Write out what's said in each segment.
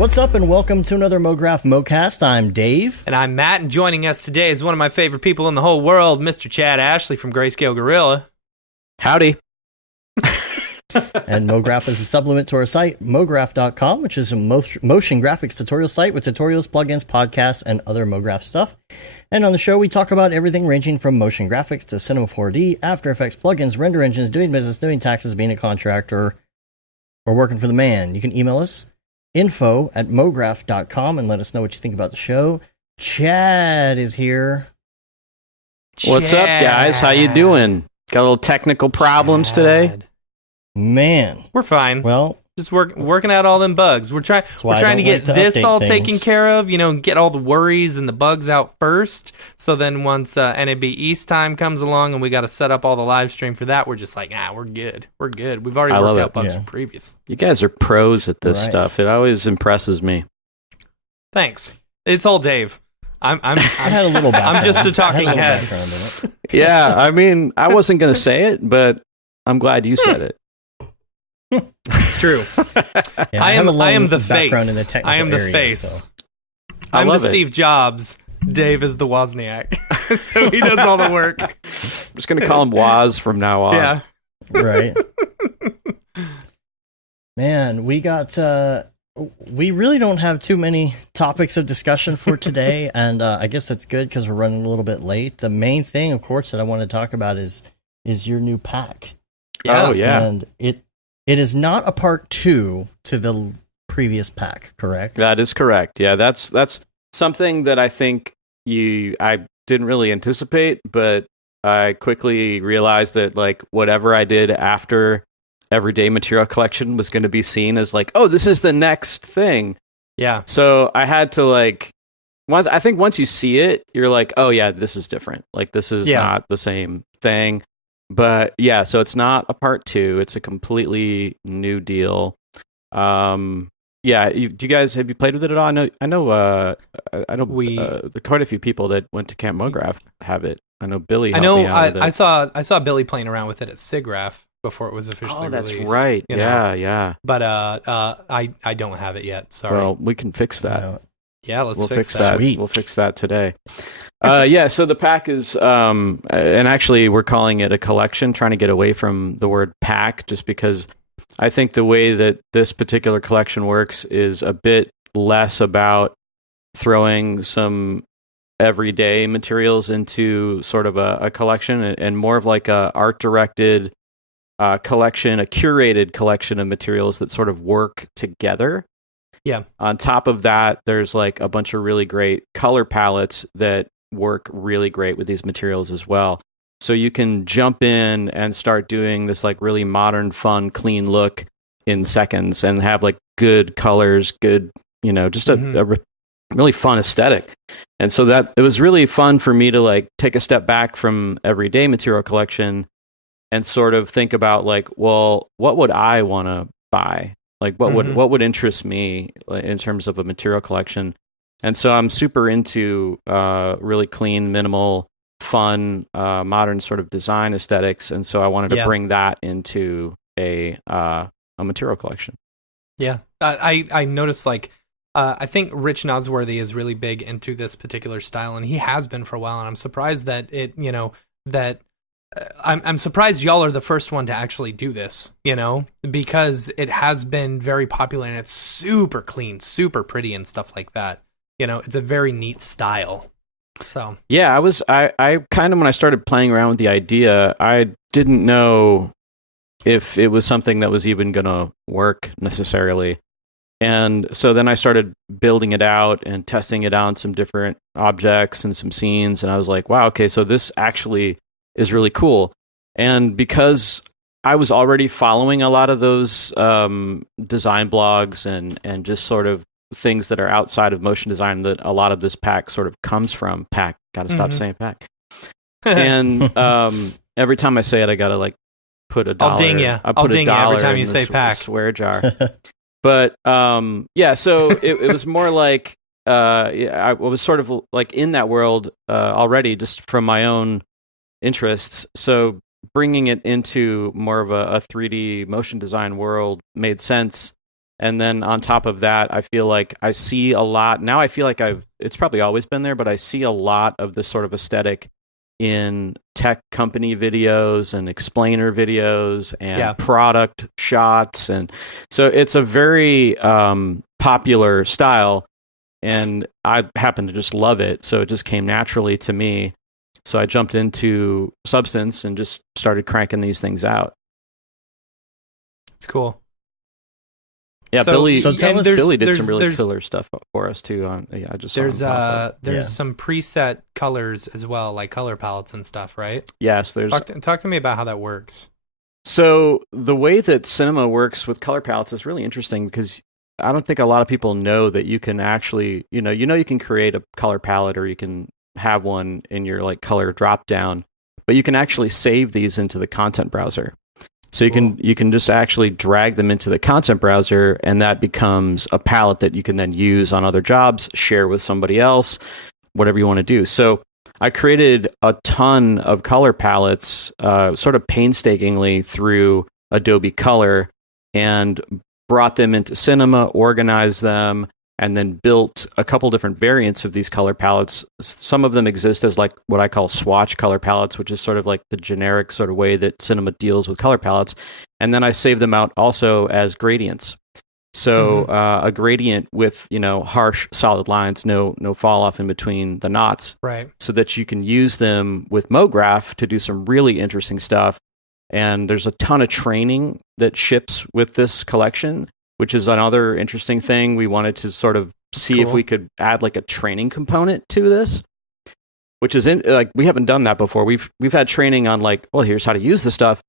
What's up, and welcome to another Mograph Mocast. I'm Dave. And I'm Matt, and joining us today is one of my favorite people in the whole world, Mr. Chad Ashley from Grayscale Gorilla. Howdy. And Mograph is a supplement to our site, mograph.com, which is a motion graphics tutorial site with tutorials, plugins, podcasts, and other Mograph stuff. And on the show, we talk about everything ranging from motion graphics to Cinema 4D, After Effects, plugins, render engines, doing business, doing taxes, being a contractor, or working for the man. You can email us, info@mograph.com, and let us know what you think about the show. Chad is here. What's up, guys? How you doing? Got a little technical problems today? Man. We're fine. Well, just working out all them bugs. We're trying to get this all taken care of, get all the worries and the bugs out first. So then once NAB East time comes along and we got to set up all the live stream for that, we're just like, we're good. We're good. We've already worked out bugs from previous. You guys are pros at this stuff. It always impresses me. Thanks. It's all Dave. I had a little background. I'm just a talking head. Yeah, I mean, I wasn't going to say it, but I'm glad you said it. It's true. Yeah, I am the face. In the I am the area, face. So. I'm the Steve Jobs. Dave is the Wozniak. So he does all the work. I'm just going to call him Woz from now on. Yeah. Right. Man, we really don't have too many topics of discussion for today, and I guess that's good because we're running a little bit late. The main thing, of course, that I want to talk about is your new pack. Yeah. Oh, yeah. And it is not a part 2 to the previous pack, correct? That is correct. Yeah, that's something that I think I didn't really anticipate, but I quickly realized that like whatever I did after Everyday Material Collection was going to be seen as like, oh, this is the next thing. Yeah. So I had to like once you see it, you're like, oh yeah, this is different. Like this is not the same thing. But yeah, so it's not a part 2. It's a completely new deal. Yeah, do you guys have you played with it at all? I know. Quite a few people that went to Camp Mograph have it. I know Billy. I saw Billy playing around with it at SIGGRAPH before it was officially released. Oh, that's right. Yeah. But I don't have it yet. Sorry. Well, we can fix that. Yeah, we'll fix that. Sweet. We'll fix that today. Yeah, so the pack is, and actually we're calling it a collection, trying to get away from the word pack, just because I think the way that this particular collection works is a bit less about throwing some everyday materials into sort of a collection, and more of like a art-directed collection, a curated collection of materials that sort of work together. Yeah. On top of that, there's like a bunch of really great color palettes that work really great with these materials as well. So you can jump in and start doing this like really modern, fun, clean look in seconds and have like good colors, good, just a really fun aesthetic. And so that it was really fun for me to like take a step back from Everyday Material Collection and sort of think about like, well, what would I want to buy? Like what would interest me in terms of a material collection? And so I'm super into really clean, minimal, fun, modern sort of design aesthetics. And so I wanted to bring that into a material collection. Yeah, I noticed like I think Rich Nosworthy is really big into this particular style, and he has been for a while. And I'm surprised that I'm surprised y'all are the first one to actually do this, because it has been very popular and it's super clean, super pretty and stuff like that. It's a very neat style. So yeah, I kind of, when I started playing around with the idea, I didn't know if it was something that was even going to work necessarily. And so then I started building it out and testing it on some different objects and some scenes. And I was like, wow, okay, so this actually is really cool. And because I was already following a lot of those design blogs and just sort of things that are outside of motion design that a lot of this pack sort of comes from. Pack, gotta stop saying pack. And every time I say it, I gotta like put $1. I'll ding you. I'll ding you every time you say pack. Swear jar. But yeah, so it was more like I was sort of like in that world already, just from my own interests. So bringing it into more of a 3D motion design world made sense. And then on top of that, I feel like I see a lot now. I feel like it's probably always been there, but I see a lot of this sort of aesthetic in tech company videos and explainer videos and product shots. And so it's a very popular style, and I happen to just love it. So it just came naturally to me. So I jumped into Substance and just started cranking these things out. It's cool. Yeah, so, Billy Billy did some really killer stuff for us too. I just there's some preset colors as well, like color palettes and stuff, right? Yes, there's. Talk to me about how that works. So the way that cinema works with color palettes is really interesting, because I don't think a lot of people know that you can actually, you can create a color palette, or you can have one in your like color drop down, but you can actually save these into the content browser. So you can just actually drag them into the content browser, and that becomes a palette that you can then use on other jobs, share with somebody else, whatever you want to do. So I created a ton of color palettes, sort of painstakingly through Adobe Color, and brought them into Cinema, organized them, and then built a couple different variants of these color palettes. Some of them exist as like what I call swatch color palettes, which is sort of like the generic sort of way that Cinema deals with color palettes. And then I save them out also as gradients. So a gradient with, harsh solid lines, no fall off in between the knots, right? So that you can use them with Mograph to do some really interesting stuff. And there's a ton of training that ships with this collection, which is another interesting thing. We wanted to sort of see if we could add like a training component to this, which is we haven't done that before. We've had training on like, well, here's how to use the stuff,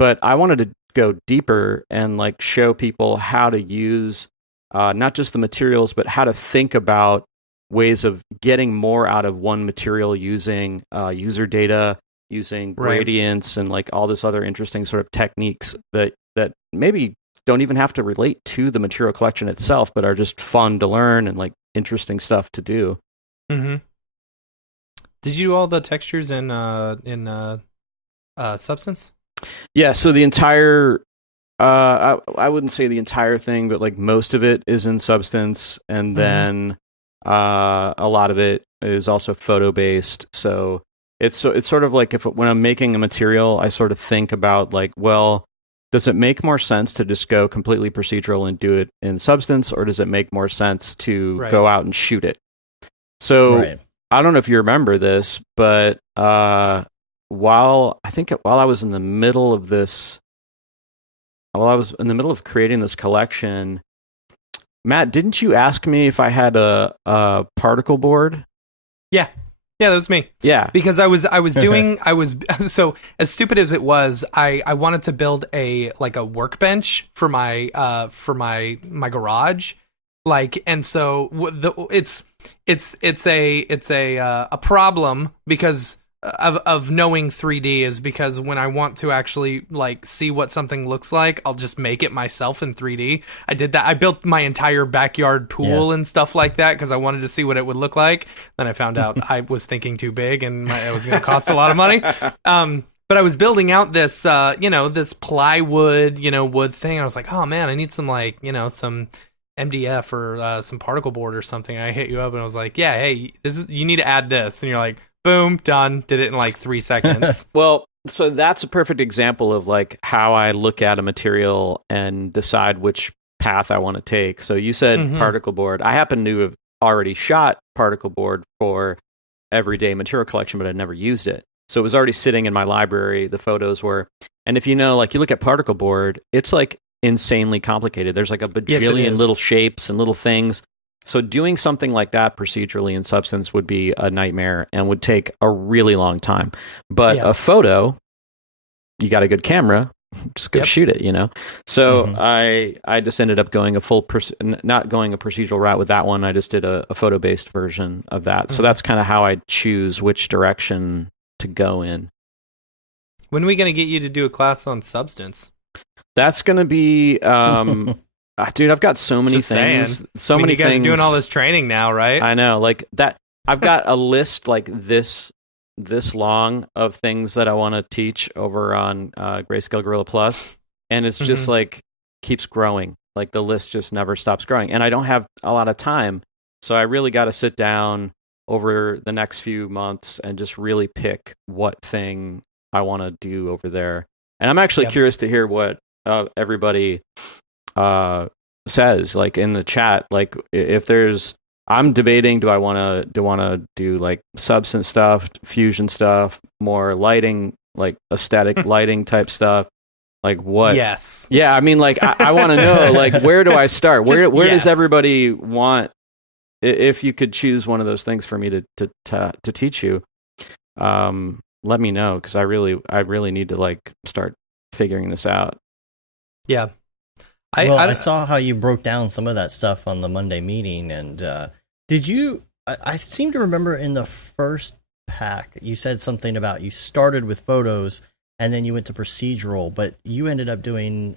but I wanted to go deeper and like show people how to use not just the materials, but how to think about ways of getting more out of one material using user data, using gradients, and like all this other interesting sort of techniques that maybe don't even have to relate to the material collection itself, but are just fun to learn and like interesting stuff to do. Mm-hmm. Did you do all the textures in Substance? Yeah. So the entire, I wouldn't say the entire thing, but like most of it is in Substance, and then a lot of it is also photo based. So it's sort of like when I'm making a material, I sort of think about like, well, does it make more sense to just go completely procedural and do it in Substance, or does it make more sense to go out and shoot it? So I don't know if you remember this, but while I was in the middle of creating this collection, Matt, didn't you ask me if I had a particle board? Yeah, that was me. Yeah. Because so as stupid as it was, I wanted to build a workbench for my garage. And so it's a problem because of knowing 3D is because when I want to actually like see what something looks like, I'll just make it myself in 3D. I did that. I built my entire backyard pool and stuff like that because I wanted to see what it would look like. Then I found out I was thinking too big and it was going to cost a lot of money. But I was building out this, this plywood, wood thing. I was like, oh man, I need some some MDF or some particle board or something. And I hit you up and I was like, yeah, hey, you need to add this. And you're like, boom, done. Did it in like 3 seconds. Well, so that's a perfect example of like how I look at a material and decide which path I want to take. So you said particle board. I happen to have already shot particle board for everyday material collection, but I'd never used it. So it was already sitting in my library. The photos were, and if you look at particle board, it's like insanely complicated. There's like a bajillion little shapes and little things. So doing something like that procedurally in Substance would be a nightmare and would take a really long time. But a photo, you got a good camera, just go shoot it, So I just ended up going not going a procedural route with that one. I just did a photo-based version of that. So that's kind of how I choose which direction to go in. When are we going to get you to do a class on Substance? That's going to be... dude, I've got so many things. You guys are doing all this training now, right? I know, like that. I've got a list like this long of things that I want to teach over on Grayscale Gorilla Plus, and it's just like keeps growing. Like the list just never stops growing, and I don't have a lot of time, so I really got to sit down over the next few months and just really pick what thing I want to do over there. And I'm actually curious to hear what everybody says, like in the chat. Like if there's, I'm debating, do I want to do like substance stuff, fusion stuff, more lighting, like aesthetic lighting type stuff. Like what? Yes. Yeah, I mean, like I want to know, like, where do I start? Where does everybody want? If you could choose one of those things for me to teach you, let me know, because I really need to like start figuring this out. Yeah. I saw how you broke down some of that stuff on the Monday meeting, and did you? I seem to remember in the first pack you said something about you started with photos and then you went to procedural, but you ended up doing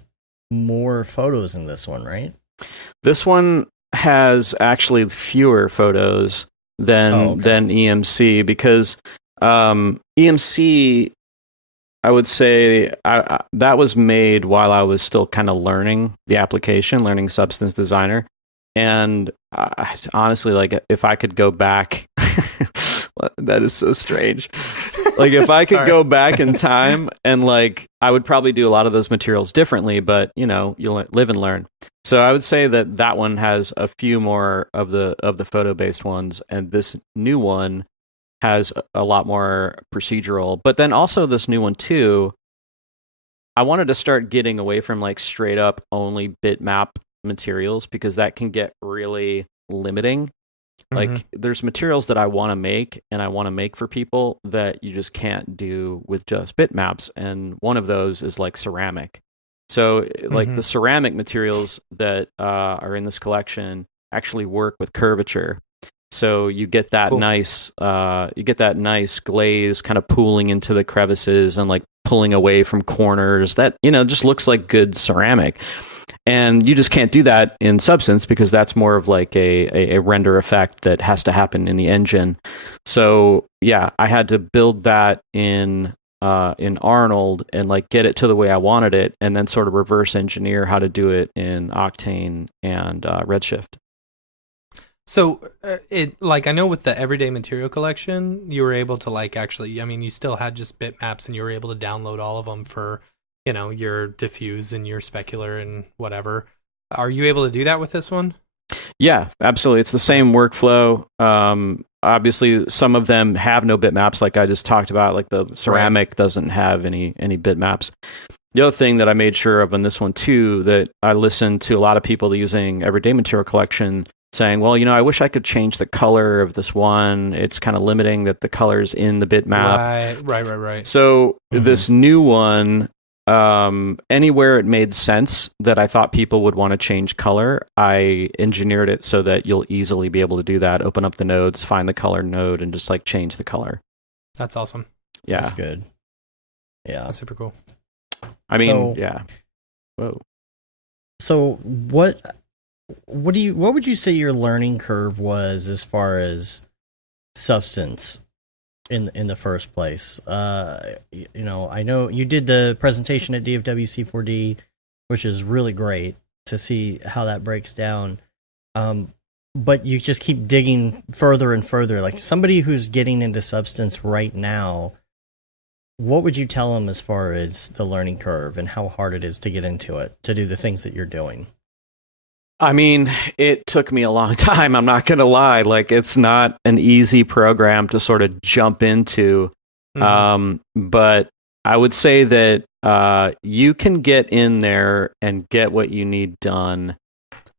more photos in this one, right? This one has actually fewer photos than EMC, because EMC, I would say, that was made while I was still kind of learning the application, learning Substance Designer. And honestly, like, if I could go back, that is so strange. Like, if I could go back in time, and like, I would probably do a lot of those materials differently, but you know, you'll live and learn. So I would say that one has a few more of the photo-based ones, and this new one has a lot more procedural. But then also this new one too, I wanted to start getting away from like straight up only bitmap materials, because that can get really limiting. Like, there's materials that I want to make, and I want to make for people, that you just can't do with just bitmaps. And one of those is like ceramic. So like the ceramic materials that are in this collection actually work with curvature. So you get that nice glaze kind of pooling into the crevices and like pulling away from corners that, you know, just looks like good ceramic. And you just can't do that in Substance, because that's more of like a render effect that has to happen in the engine. So yeah, I had to build that in Arnold and like get it to the way I wanted it, and then sort of reverse engineer how to do it in Octane and Redshift. So it, like, I know with the Everyday Material Collection, you were able to like actually, I mean, you still had just bitmaps, and you were able to download all of them for, you know, your diffuse and your specular and whatever. Are you able to do that with this one? Yeah, absolutely. It's the same workflow. Obviously, some of them have no bitmaps, like I just talked about. Like the ceramic doesn't have any bitmaps. The other thing that I made sure of on this one too, that I listened to a lot of people using Everyday Material Collection saying, well, you know, I wish I could change the color of this one. It's kind of limiting that the color's in the bitmap. Right. So this new one, anywhere it made sense that I thought people would want to change color, I engineered it so that you'll easily be able to do that. Open up the nodes, find the color node, and just like change the color. That's awesome. Yeah. That's good. Yeah. That's super cool. I mean, yeah. Whoa. So what would you say your learning curve was as far as Substance in the first place? You know, I know you did the presentation at DFWC4D, which is really great to see how that breaks down. But you just keep digging further and further. Like, somebody who's getting into Substance right now, what would you tell them as far as the learning curve and how hard it is to get into it, to do the things that you're doing? I mean, it took me a long time. I'm not going to lie. Like, it's not an easy program to sort of jump into. But I would say that you can get in there and get what you need done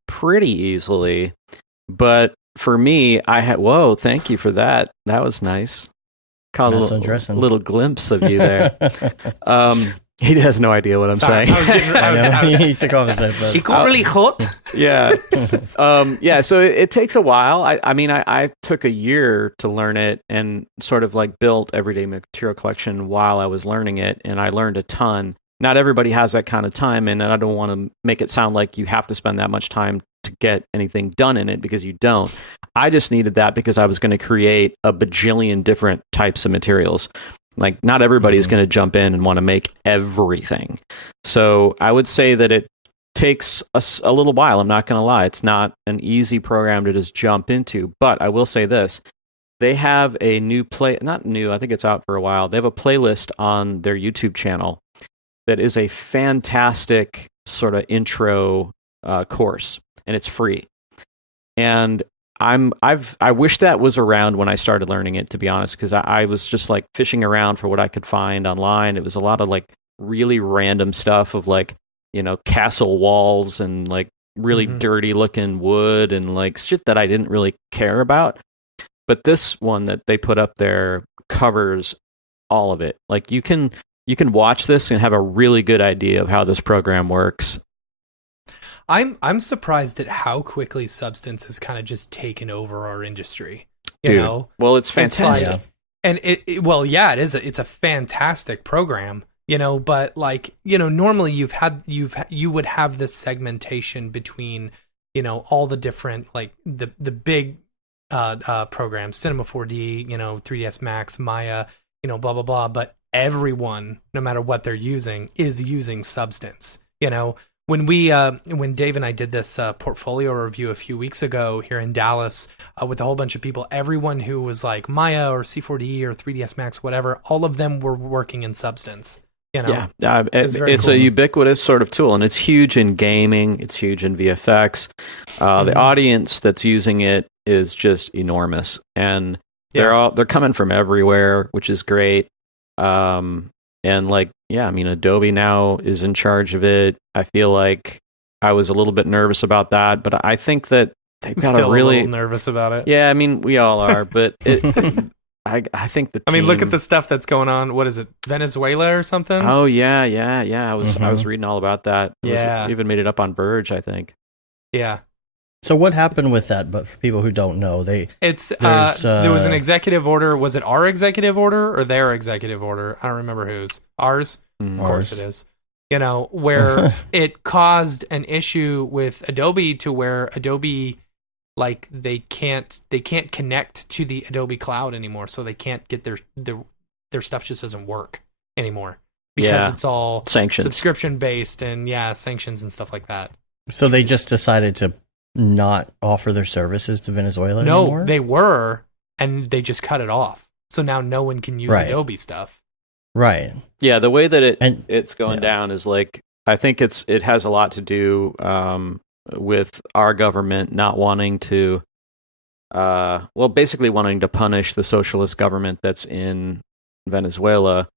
pretty easily. But for me, whoa, thank you for that. That was nice. Caught a little glimpse of you there. He has no idea what I'm saying. I know. He took off his headphones. He got really hot. Yeah. Yeah, so it takes a while. I mean, I took a year to learn it, and sort of like built Everyday Material Collection while I was learning it, and I learned a ton. Not everybody has that kind of time, and I don't want to make it sound like you have to spend that much time to get anything done in it, because you don't. I just needed that because I was going to create a bajillion different types of materials. Like, not everybody's going to jump in and want to make everything. So I would say that takes a little while. I'm not going to lie. It's not an easy program to just jump into. But I will say this. They have a new not new, I think it's out for a while. They have a playlist on their YouTube channel that is a fantastic sort of intro course, and it's free. And I wish that was around when I started learning it, to be honest, because I was just like fishing around for what I could find online. It was a lot of like really random stuff of like, castle walls and like really dirty looking wood and like shit that I didn't really care about. But this one that they put up there covers all of it. Like you can watch this and have a really good idea of how this program works. I'm surprised at how quickly Substance has kind of just taken over our industry. You Dude, know, well, it's fantastic, like, and it is. It's a fantastic program. But like normally you would have this segmentation between all the different like the big programs, Cinema 4D, 3ds Max, Maya, blah blah blah. But everyone, no matter what they're using, is using Substance. When Dave and I did this portfolio review a few weeks ago here in Dallas with a whole bunch of people, everyone who was like Maya or C4D or 3ds Max, whatever, all of them were working in Substance. It's cool. A ubiquitous sort of tool, and it's huge in gaming. It's huge in VFX. The audience that's using it is just enormous, and they're coming from everywhere, which is great. And like, Adobe now is in charge of it. I feel like I was a little bit nervous about that, but I think that they've got Still a really nervous about it. Yeah, we all are, but I think the team... look at the stuff that's going on. What is it, Venezuela or something? Oh yeah. I was reading all about that. Even made it up on Verge, I think. Yeah. So what happened with that? But for people who don't know, there was an executive order. Was it our executive order or their executive order? I don't remember whose. Ours? Of course it is. Where it caused an issue with Adobe to where Adobe, like they can't connect to the Adobe Cloud anymore, so they can't get their stuff just doesn't work anymore because it's all sanctions, subscription based, and sanctions and stuff like that. So they just decided to not offer their services to Venezuela anymore? No, they were, and they just cut it off. So now no one can use Adobe stuff. Right. Yeah, the way that it's going down is like, I think it has a lot to do with our government not wanting to, basically wanting to punish the socialist government that's in Venezuela.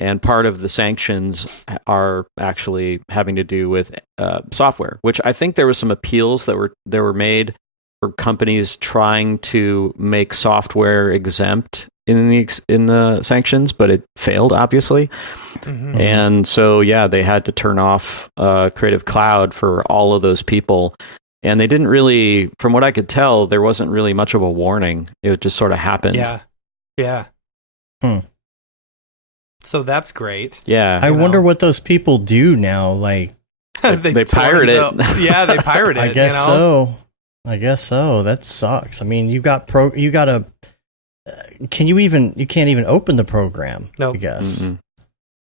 And part of the sanctions are actually having to do with software, which I think there were some appeals that were made for companies trying to make software exempt in the sanctions, but it failed, obviously. And so they had to turn off Creative Cloud for all of those people. And they didn't really, from what I could tell, there wasn't really much of a warning. It just sort of happened. Yeah. So that's great. Yeah. I wonder what those people do now. Like they pirate it. They pirate it. I guess so. That sucks. You can't even open the program. Nope. I guess. Mm-mm.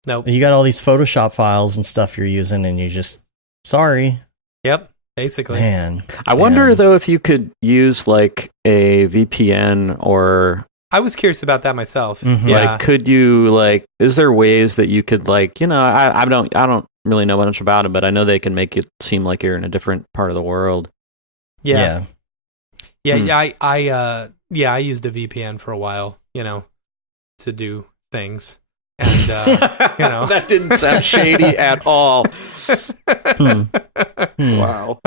Nope. You got all these Photoshop files and stuff you're using, and you just sorry. Yep. Basically. Man. I wonder though if you could use like a VPN or. I was curious about that myself. Mm-hmm. Yeah. Like, could you like? Is there ways that you could like? I don't really know much about it, but I know they can make it seem like you're in a different part of the world. Yeah. I used a VPN for a while, to do things, and that didn't sound shady at all. Wow.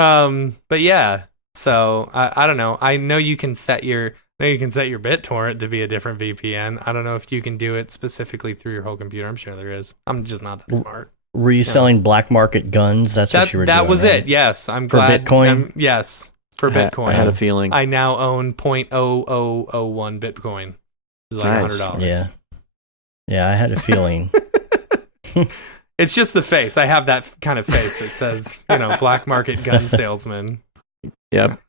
But yeah, so I don't know. I know you can set your BitTorrent to be a different VPN. I don't know if you can do it specifically through your whole computer. I'm sure there is. I'm just not that smart. Were you selling black market guns? That's what you were doing. That was right? it. Yes, I'm for glad. Bitcoin. Yes, for Bitcoin. I had a feeling. I now own 0.0001 Bitcoin. It's like $100. Yeah, I had a feeling. It's just the face. I have that kind of face that says, black market gun salesman. Yep.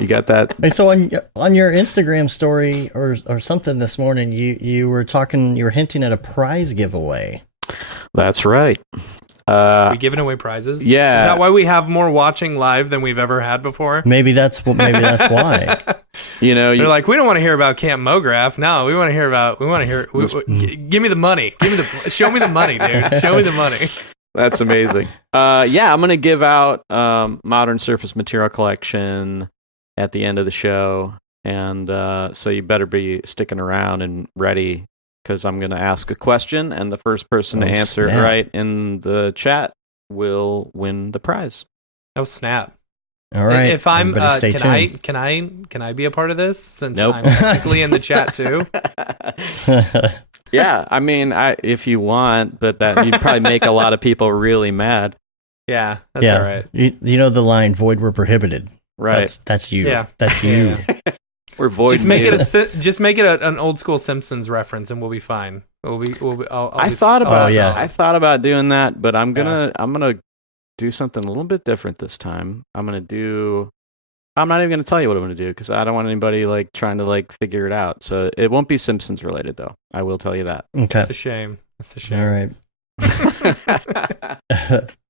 You got that. Hey, so on your Instagram story or something this morning, you were hinting at a prize giveaway. That's right. Are we giving away prizes? Yeah. Is that why we have more watching live than we've ever had before? Maybe that's why. They're like, we don't want to hear about Camp Mograph. No, we want to hear. Give me the money. Show me the money, dude. Show me the money. That's amazing. Yeah, I'm going to give out Modern Surface Material Collection at the end of the show. And so you better be sticking around and ready, because I'm going to ask a question, and the first person to answer it right in the chat will win the prize. Oh, snap. All right. If I'm, can I be a part of this, since I'm technically in the chat too? Yeah, I mean, if you want, but that you'd probably make a lot of people really mad. Yeah, that's all right. You know the line "void were prohibited." Right. That's you. Yeah. That's you. Yeah. We're void. Just make it an old school Simpsons reference, and we'll be fine. I thought about doing that, but I'm gonna do something a little bit different this time. I'm not even gonna tell you what I'm gonna do, because I don't want anybody trying to figure it out. So it won't be Simpsons related, though. I will tell you that. Okay. It's a shame. All right.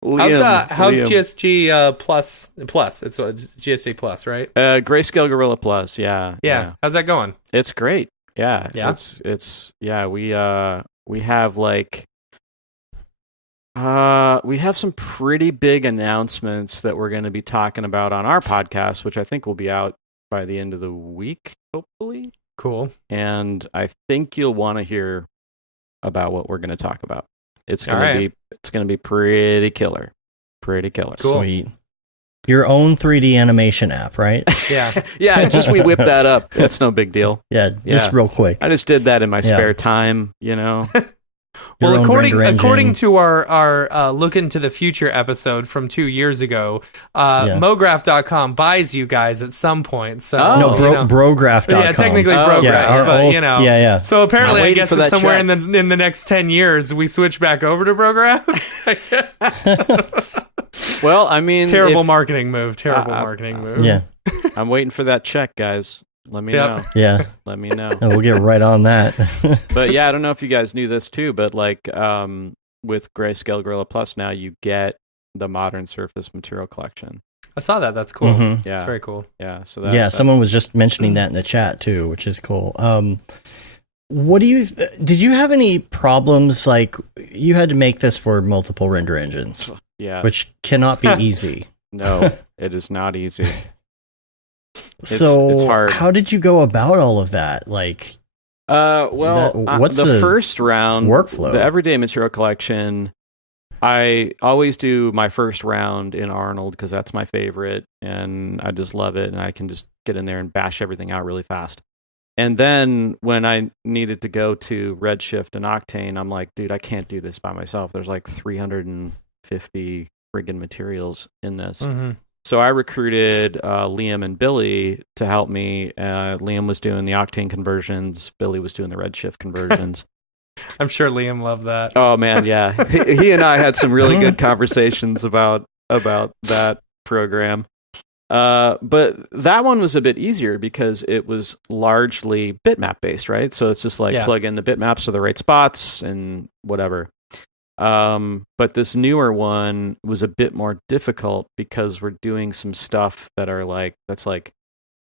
How's GSG plus? It's GSG plus, right? Grayscale Gorilla Plus. Yeah. How's that going? It's great. Yeah. Yeah. It's we have we have some pretty big announcements that we're going to be talking about on our podcast, which I think will be out by the end of the week, hopefully. Cool. And I think you'll want to hear about what we're going to talk about. It's going to be pretty killer. Pretty killer. Cool. Sweet. Your own 3D animation app, right? Yeah. Yeah, we whipped that up. It's no big deal. Yeah, just real quick. I just did that in my spare time, Well, according to our Look into the Future episode from 2 years ago, Mograph.com buys you guys at some point. So Brograph.com. Yeah, technically Brograph, Yeah. So apparently, I guess it's somewhere in the next 10 years we switch back over to Brograph. I guess. Well, I mean, terrible marketing move. Yeah, I'm waiting for that check, guys. Let me know. Yeah. Let me know. And we'll get right on that. But yeah, I don't know if you guys knew this too, but with Grayscale Gorilla Plus now, you get the Modern Surface Material Collection. I saw that. That's cool. Mm-hmm. Yeah. It's very cool. Yeah. So someone was just mentioning that in the chat too, which is cool. Did you have any problems? You had to make this for multiple render engines. Yeah. Which cannot be easy. No, it is not easy. So it's hard. How did you go about all of that? What's the first round workflow? The Everyday Material Collection, I always do my first round in Arnold because that's my favorite, and I just love it, and I can just get in there and bash everything out really fast. And then when I needed to go to Redshift and Octane, I'm like, dude, I can't do this by myself. There's 350 friggin' materials in this. Mm-hmm. So I recruited Liam and Billy to help me. Liam was doing the Octane conversions. Billy was doing the Redshift conversions. I'm sure Liam loved that. Oh, man, yeah. He and I had some really good conversations about that program. But that one was a bit easier because it was largely bitmap based, right? So it's just plug in the bitmaps to the right spots and whatever. But this newer one was a bit more difficult because we're doing some stuff that are that's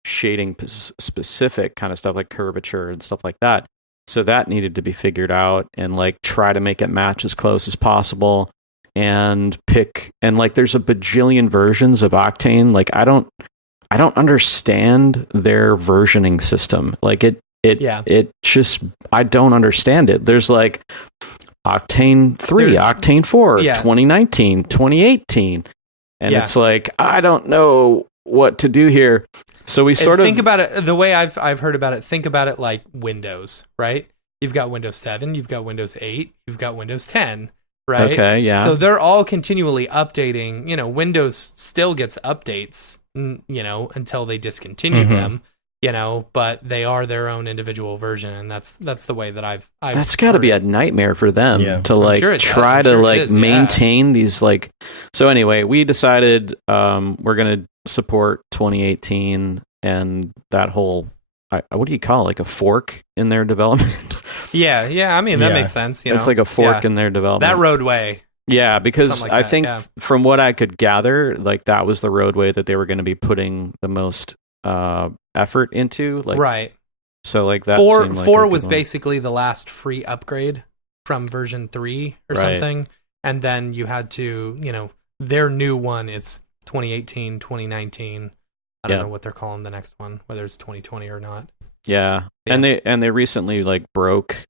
shading specific kind of stuff, like curvature and stuff like that. So that needed to be figured out and try to make it match as close as possible and pick. And there's a bajillion versions of Octane. I don't understand their versioning system. It just, I don't understand it. There's Octane 3, Octane 4, 2019, 2018. And it's I don't know what to do here. So we think about it the way I've heard about it. Think about it like Windows, right? You've got Windows 7, you've got Windows 8, you've got Windows 10, right? Okay, yeah. So they're all continually updating. Windows still gets updates, until they discontinue them. But they are their own individual version, and that's the way that I've that's got to be a nightmare for them to try to maintain these So anyway, we decided we're going to support 2018 and that whole what do you call it? A fork in their development? Yeah. I mean that makes sense. It's like a fork in their development. That roadway. Yeah, because Something I like that, think yeah. from what I could gather, like that was the roadway that they were going to be putting the most effort into. Like, right. So like that four seemed like four a good was one. basically the last free upgrade from version 3 or Right. something, and then you had to, their new one is 2018, 2019. I don't know what they're calling the next one, whether it's 2020 or not. Yeah. And they recently like broke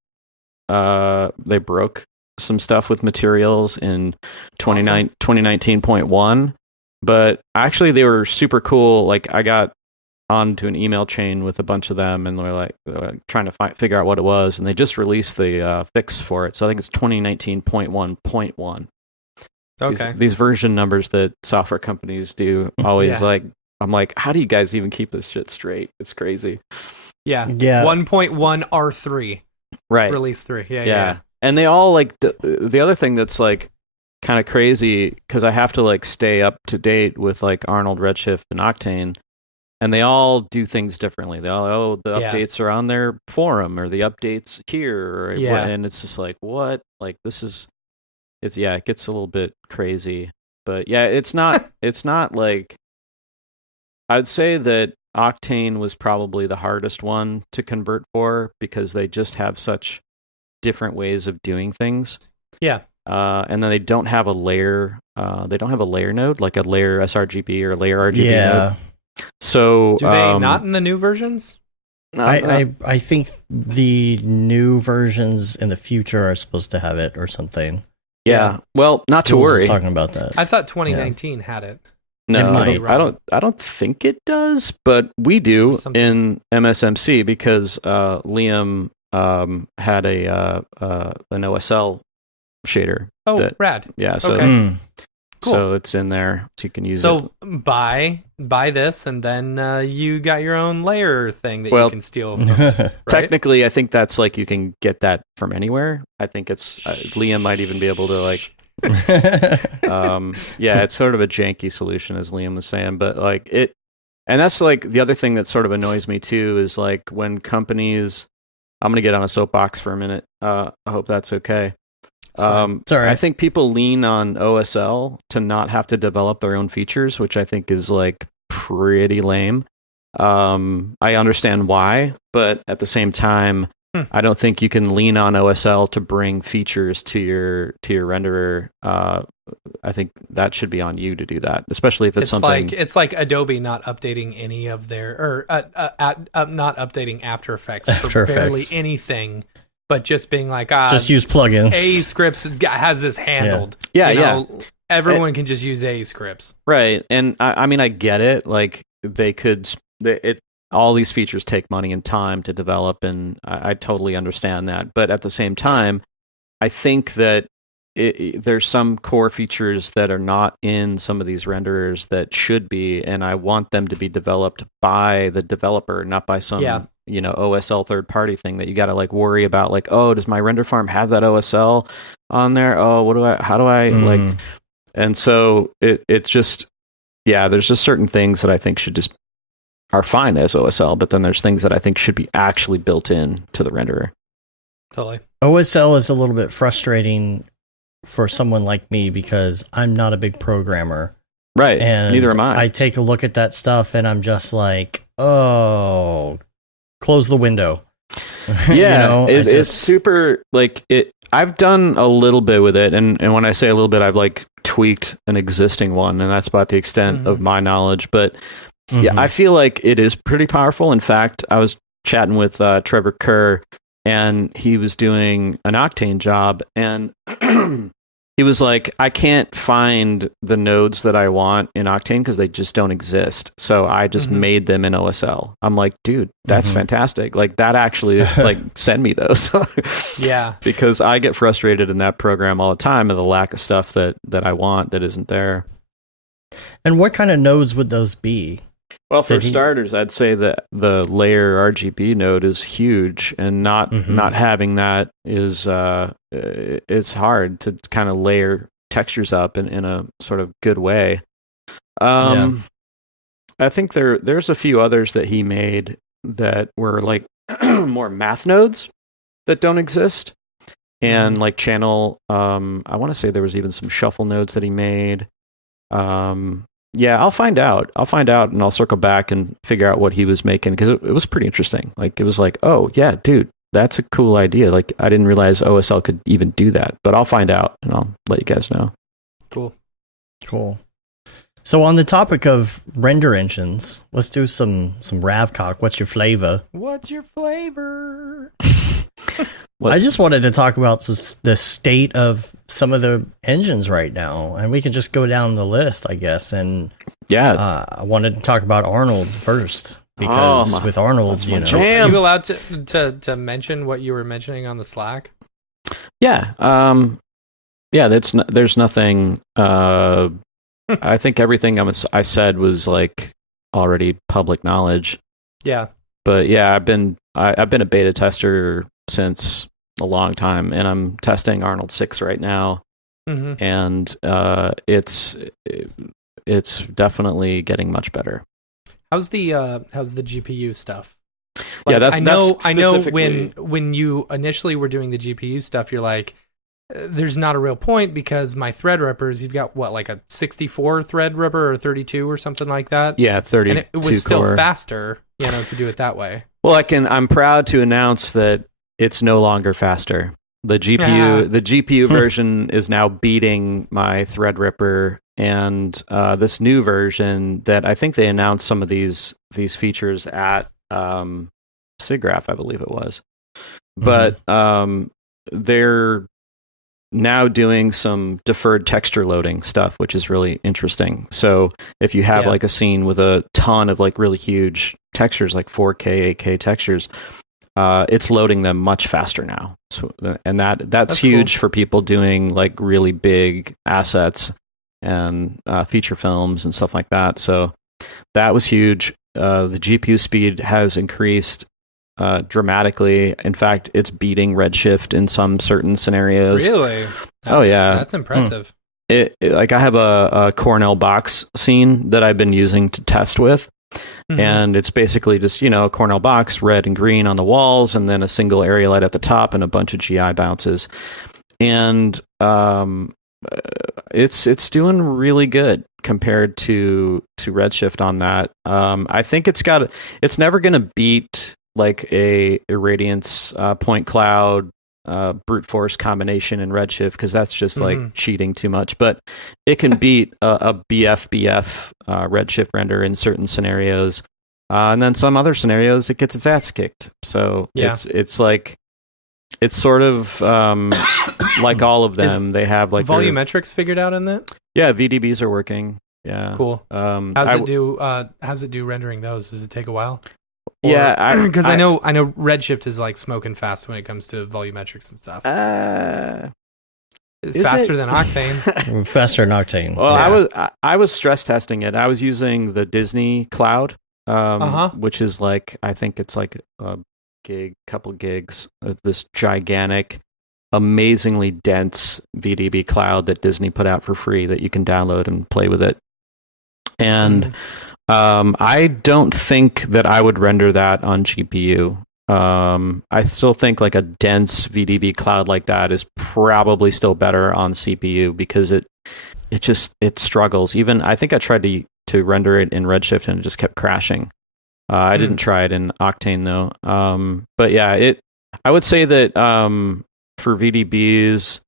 some stuff with materials in 2019.1, but actually they were super cool. Like I got onto an email chain with a bunch of them, and they were trying to figure out what it was, and they just released the fix for it. So I think it's 2019.1.1. Okay. These version numbers that software companies do always I'm like, how do you guys even keep this shit straight? It's crazy. Yeah. 1.1 R3. Right. Release 3. Yeah. And they all like the other thing that's like kind of crazy, because I have to like stay up to date with like Arnold, Redshift, and Octane, and they all do things differently. They all, the updates are on their forum, or the updates here, and it's just like, what? Like it gets a little bit crazy. But yeah, it's not like, I'd say that Octane was probably the hardest one to convert for, because they just have such different ways of doing things. Yeah. And then they don't have a layer. They don't have a layer node, like a layer sRGB or a layer RGB node. So do they not in the new versions? I think the new versions in the future are supposed to have it or something. Yeah. Well, not to worry. Was talking about that. I thought 2019 had it. No, I don't think it does, but we do in MSMC, because Liam had an OSL shader. Oh, rad. Yeah, so cool. So it's in there, so you can use it. So buy this, and then you got your own layer thing that you can steal from, right? Technically, I think that's like you can get that from anywhere. I think it's Liam might even be able to like it's sort of a janky solution, as Liam was saying, but like it, and that's like the other thing that sort of annoys me too, is like when companies, I'm going to get on a soapbox for a minute. I hope that's okay. Sorry. I think people lean on OSL to not have to develop their own features, which I think is like pretty lame. I understand why, but at the same time, I don't think you can lean on OSL to bring features to your renderer. I think that should be on you to do that, especially if it's something. It's like Adobe not updating any of their, not updating After Effects for barely anything, but just being like, just use plugins. AE Scripts has this handled. Yeah, everyone can just use AE Scripts, right? And I mean, I get it. Like all these features take money and time to develop, and I totally understand that. But at the same time, I think that there's some core features that are not in some of these renderers that should be, and I want them to be developed by the developer, not by some OSL third party thing that you got to like worry about. Like, oh, does my render farm have that OSL on there? Oh, how do I like? And so it's just, there's just certain things that I think are fine as OSL, but then there's things that I think should be actually built in to the renderer. Totally. OSL is a little bit frustrating for someone like me, because I'm not a big programmer. Right. And neither am I. I take a look at that stuff and I'm just like, oh, close the window. Yeah. It's super like it. I've done a little bit with it. And when I say a little bit, I've like tweaked an existing one, and that's about the extent of my knowledge. But yeah, I feel like it is pretty powerful. In fact, I was chatting with Trevor Kerr, and he was doing an Octane job, and he was like, I can't find the nodes that I want in Octane because they just don't exist. So I just made them in OSL. I'm like, dude, that's fantastic. Like that actually like send me those. Yeah. Because I get frustrated in that program all the time of the lack of stuff that I want that isn't there. And what kind of nodes would those be? Well, for starters, I'd say that the layer RGB node is huge, and not having that is it's hard to kind of layer textures up in a sort of good way. I think there's a few others that he made that were like more math nodes that don't exist. and like channel. I want to say there was even some shuffle nodes that he made. Yeah, I'll find out, and I'll circle back and figure out what he was making, because it was pretty interesting. Like, it was like, oh yeah, dude, that's a cool idea. Like, I didn't realize OSL could even do that, but I'll find out and I'll let you guys know. Cool. So on the topic of render engines, let's do some Ravcock. What's your flavor? I just wanted to talk about the state of some of the engines right now, and we can just go down the list, I guess. And I wanted to talk about Arnold first, because with Arnold, are you allowed to mention what you were mentioning on the Slack? Yeah, there's nothing. I think everything I said was like already public knowledge. Yeah, but yeah, I've been a beta tester since a long time, and I'm testing Arnold 6 right now, and it's definitely getting much better. How's the GPU stuff? Like, yeah, I know when you initially were doing the GPU stuff, you're like, there's not a real point, because my Threadrippers, you've got what, like a 64 Threadripper or 32 or something like that? Yeah, 32 and it was still faster, to do it that way. Well, I'm proud to announce that it's no longer faster. The GPU version is now beating my Threadripper, and this new version that I think they announced some of these features at SIGGRAPH, I believe it was. But they're now doing some deferred texture loading stuff, which is really interesting. So if you have like a scene with a ton of like really huge textures, like 4K, 8K textures, it's loading them much faster now. So, and that's huge for people doing like really big assets and feature films and stuff like that. So that was huge. The GPU speed has increased dramatically. In fact, it's beating Redshift in some certain scenarios. Really? That's impressive. Like, I have a Cornell box scene that I've been using to test with. And it's basically just, a Cornell box, red and green on the walls, and then a single area light at the top and a bunch of GI bounces. And it's doing really good compared to Redshift on that. I think it's never going to beat like a Irradiance point cloud brute force combination in Redshift, because that's just like cheating too much. But it can beat a BF Redshift render in certain scenarios, and then some other scenarios it gets its ass kicked. So it's like, it's sort of like all of them. They have like volumetrics figured out in that. Yeah, VDBs are working. Yeah, cool. How's it do rendering those? Does it take a while? Because I know Redshift is like smoking fast when it comes to volumetrics and stuff. Faster than Octane. Faster than Octane. Well, I was stress testing it. I was using the Disney Cloud, which is like, I think it's like a couple gigs of this gigantic, amazingly dense VDB cloud that Disney put out for free that you can download and play with it. And I don't think that I would render that on GPU. I still think like a dense VDB cloud like that is probably still better on CPU, because it struggles. Even I think I tried to render it in Redshift and it just kept crashing. I didn't try it in Octane though. But yeah, I would say that for VDBs,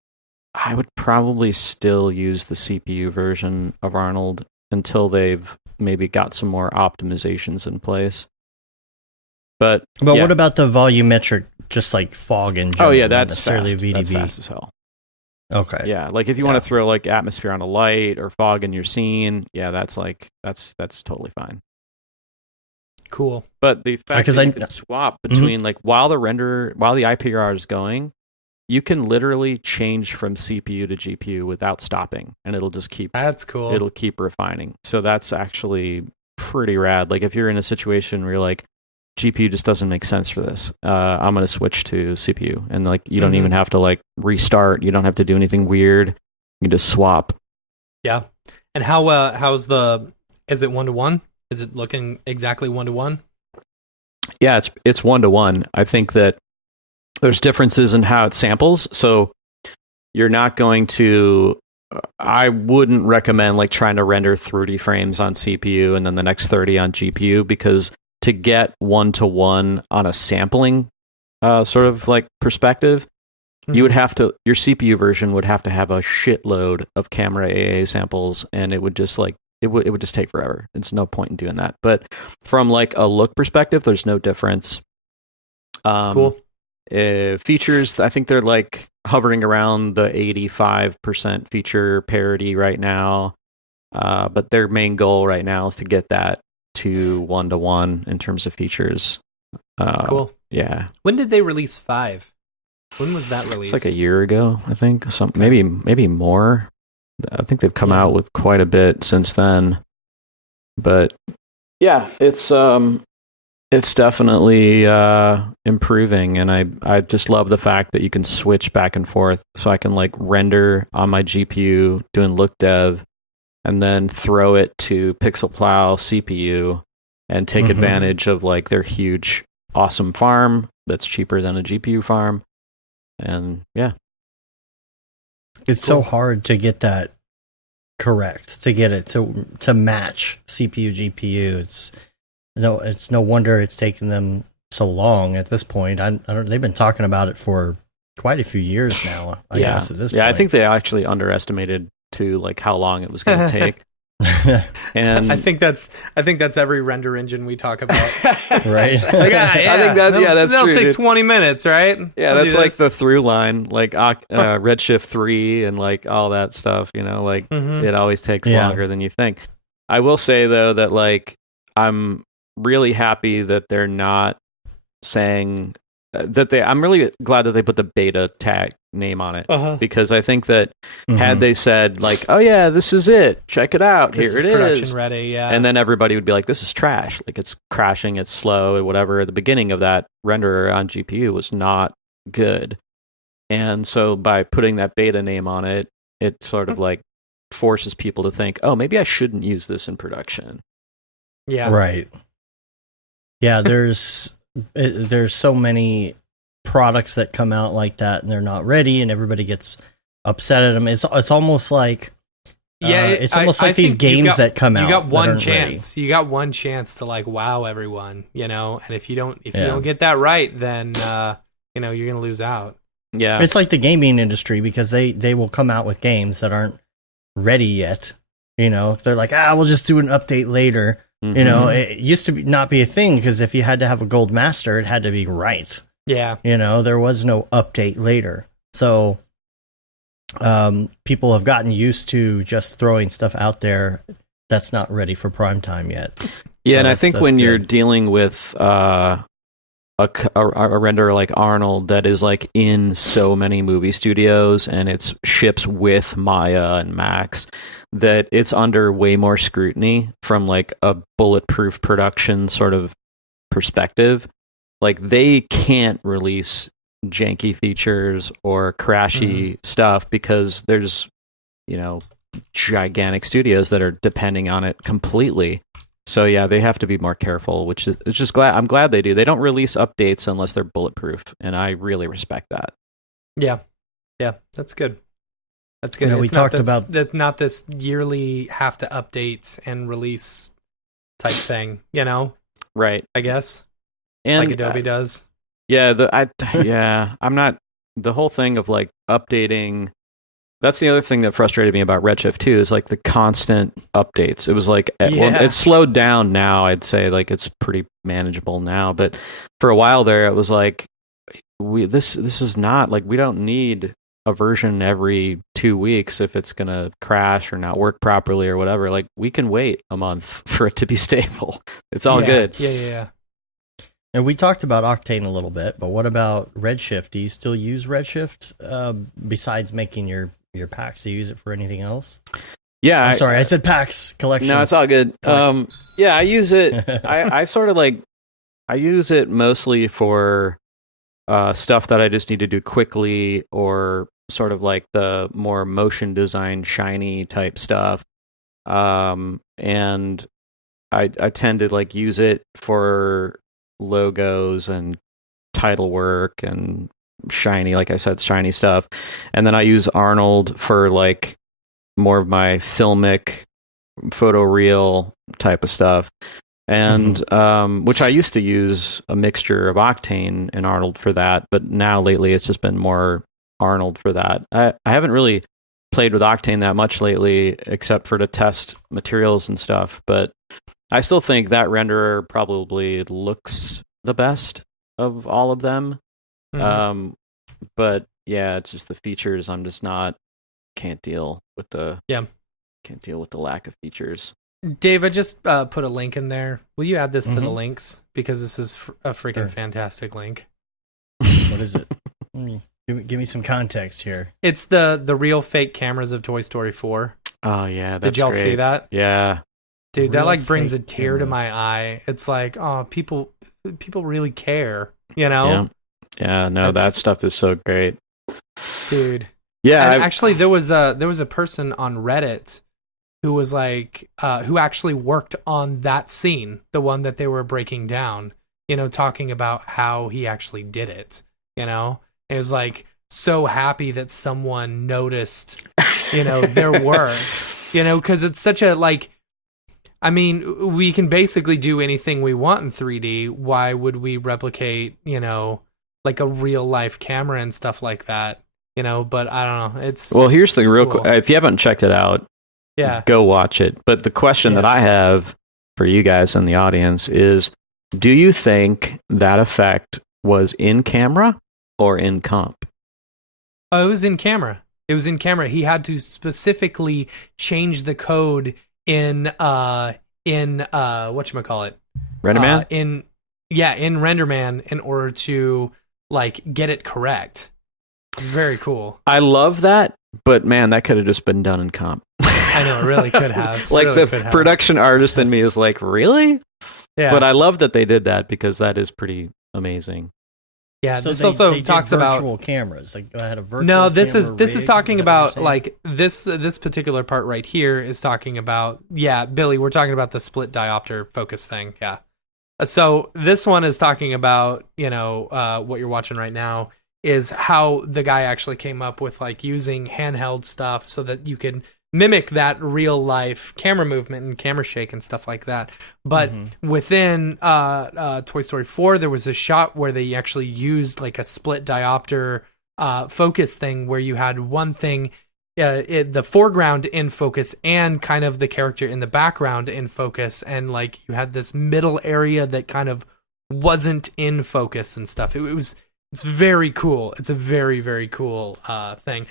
I would probably still use the CPU version of Arnold until they've maybe got some more optimizations in place. But what about the volumetric, just like fog in general? Oh yeah, that's necessarily fast. VDB. That's fast as hell. Okay. Yeah, like if you want to throw like atmosphere on a light or fog in your scene, that's totally fine. Cool. But the fact that you can swap between like while the IPR is going, you can literally change from CPU to GPU without stopping, and it'll just keep. That's cool. It'll keep refining. So that's actually pretty rad. Like if you're in a situation where you're like, GPU just doesn't make sense for this, I'm going to switch to CPU, and like you don't even have to like restart. You don't have to do anything weird. You can just swap. Yeah. And is it 1-to-1? Is it looking exactly 1-to-1? Yeah, it's 1-to-1. I think that there's differences in how it samples. So you're not going to, I wouldn't recommend like trying to render 30 frames on CPU and then the next 30 on GPU, because to get 1-to-1 on a sampling sort of like perspective, you would have to, your CPU version would have to have a shitload of camera AA samples, and it would just like, it would just take forever. It's no point in doing that. But from like a look perspective, there's no difference. Cool. Features, I think they're like hovering around the 85% feature parity right now. But their main goal right now is to get that to 1-to-1 in terms of features. Cool. Yeah. When did they release 5? When was that released? It's like a year ago, I think. Maybe more. I think they've come out with quite a bit since then. But yeah, it's definitely improving, and I just love the fact that you can switch back and forth. So I can like render on my GPU doing look dev, and then throw it to PixelPlow CPU and take advantage of like their huge, awesome farm that's cheaper than a GPU farm. And yeah, it's so hard to get that correct, to get it to match CPU GPU. It's no wonder it's taken them so long at this point. I don't. They've been talking about it for quite a few years now. I guess at this point. I think they actually underestimated to like how long it was going to take. And I think that's every render engine we talk about, right? Like, I think that's that'll true. take 20 minutes, right? Yeah, that's like the through line, like Redshift 3 and like all that stuff. You know, like it always takes longer than you think. I will say though that like I'm really happy that they're not saying that I'm really glad that they put the beta tag name on it, because I think that had they said like, oh yeah, this is it, check it out, here it is, production ready, yeah, and then everybody would be like, this is trash, like it's crashing, it's slow, whatever. The beginning of that renderer on GPU was not good, and so by putting that beta name on it, it sort of like forces people to think, oh, maybe I shouldn't use this in production. Yeah, right. Yeah, there's so many products that come out like that and they're not ready, and everybody gets upset at them. It's almost like it's almost like these games that come out. You got one chance. You got one chance to like wow everyone, you know. And if you don't get that right, then you know, you're gonna lose out. Yeah, it's like the gaming industry, because they will come out with games that aren't ready yet. You know, they're like, we'll just do an update later. You know, it used to not be a thing, because if you had to have a gold master, it had to be right. Yeah. You know, there was no update later. So people have gotten used to just throwing stuff out there that's not ready for prime time yet. Yeah, so and I think when good. you're dealing with a renderer like Arnold that is like in so many movie studios and it ships with Maya and Max, that it's under way more scrutiny from like a bulletproof production sort of perspective. Like they can't release janky features or crashy stuff because there's, you know, gigantic studios that are depending on it completely. So yeah, they have to be more careful, which is just I'm glad they do. They don't release updates unless they're bulletproof, and I really respect that. Yeah. Yeah, that's good. That's good. You know, we talked about that, not this yearly have to update and release type thing, you know? Right. I guess. And like Adobe does. Yeah, I'm not, the whole thing of like updating. That's the other thing that frustrated me about Redshift too, is like the constant updates. It was like, well, it's slowed down now. I'd say like it's pretty manageable now, but for a while there, it was like, this is not like, we don't need a version every 2 weeks if it's gonna crash or not work properly or whatever. Like we can wait a month for it to be stable. It's all good. Yeah. And we talked about Octane a little bit, but what about Redshift? Do you still use Redshift besides making your packs? Do you use it for anything else? Yeah, I'm sorry, I said packs collections. No, it's all good. Yeah, I use it. I sort of like, I use it mostly for stuff that I just need to do quickly, or sort of like the more motion design, shiny type stuff. And I tend to like use it for logos and title work and shiny, like I said, shiny stuff. And then I use Arnold for like more of my filmic photoreal type of stuff. And which I used to use a mixture of Octane and Arnold for that, but now lately it's just been more Arnold for that. I haven't really played with Octane that much lately, except for to test materials and stuff, but I still think that renderer probably looks the best of all of them. But yeah, it's just the features. I'm just can't deal with the lack of features. Dave, I just put a link in there. Will you add this to the links? Because this is a freaking fantastic link. What is it? Give me some context here. It's the real fake cameras of Toy Story 4. Oh, yeah. Did y'all see that? Yeah. Dude, that like brings a tear to my eye. It's like, oh, people really care, you know? Yeah, no, that stuff is so great. Dude. Yeah. Actually, there was a person on Reddit who was like, who actually worked on that scene, the one that they were breaking down, you know, talking about how he actually did it, you know? And it was like, so happy that someone noticed, you know, their work, you know, because it's such a, like, I mean, we can basically do anything we want in 3D. Why would we replicate, you know, like a real life camera and stuff like that, you know? But I don't know. Well, here's the real, cool. If you haven't checked it out, go watch it. But the question that I have for you guys in the audience is, do you think that effect was in camera or in comp? Oh, it was in camera. It was in camera. He had to specifically change the code in whatchamacallit? RenderMan? In RenderMan in order to like get it correct. It's very cool. I love that, but man, that could have just been done in comp. I know, it really could have. Like really the production artist in me is like, really? Yeah. But I love that they did that because that is pretty amazing. Yeah, so this they also talks about virtual cameras. Like I had a virtual. No, this camera is talking is about like this particular part right here is talking about Billy. We're talking about the split diopter focus thing. Yeah. So this one is talking about what you're watching right now is how the guy actually came up with like using handheld stuff so that you can mimic that real life camera movement and camera shake and stuff like that. But within Toy Story 4, there was a shot where they actually used like a split diopter focus thing where you had one thing, the foreground in focus and kind of the character in the background in focus. And like you had this middle area that kind of wasn't in focus and stuff. It's very cool. It's a very, very cool thing.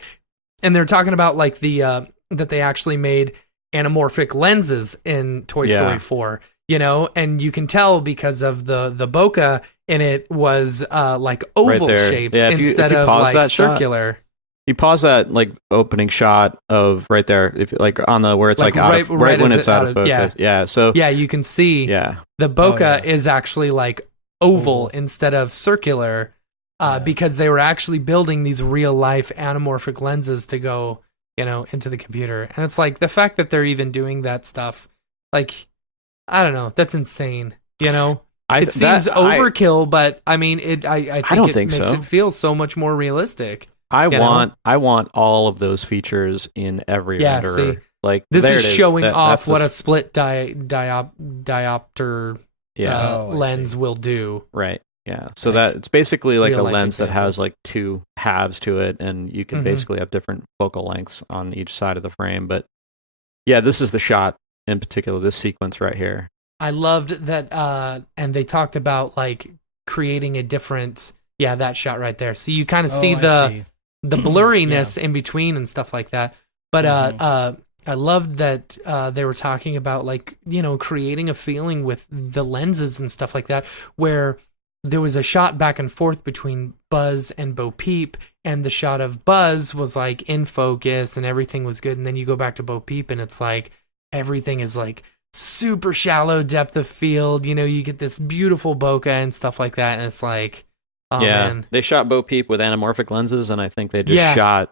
And they're talking about like the that they actually made anamorphic lenses in Toy Story 4, and you can tell because of the bokeh in it was like oval shaped instead of like circular. You pause that like opening shot of right there, if like on the where it's like out right when it's out of focus. Yeah. So you can see the bokeh is actually like oval instead of circular because they were actually building these real life anamorphic lenses to go into the computer. And it's like the fact that they're even doing that stuff, like, I don't know, that's insane. It seems overkill, but I mean, I think it makes it feel so much more realistic. I want all of those features in every renderer. See, like this is showing off what a split diopter lens will do. Right. Yeah, so that it's basically like a lens that has like two halves to it, and you can basically have different focal lengths on each side of the frame. But yeah, this is the shot in particular, this sequence right here. I loved that, and they talked about like creating a different, that shot right there. So you kind of see the blurriness in between and stuff like that. But I loved that they were talking about like creating a feeling with the lenses and stuff like that, where there was a shot back and forth between Buzz and Bo Peep, and the shot of Buzz was like in focus and everything was good. And then you go back to Bo Peep and it's like everything is like super shallow depth of field. You get this beautiful bokeh and stuff like that. And it's like, oh man. They shot Bo Peep with anamorphic lenses, and I think they just shot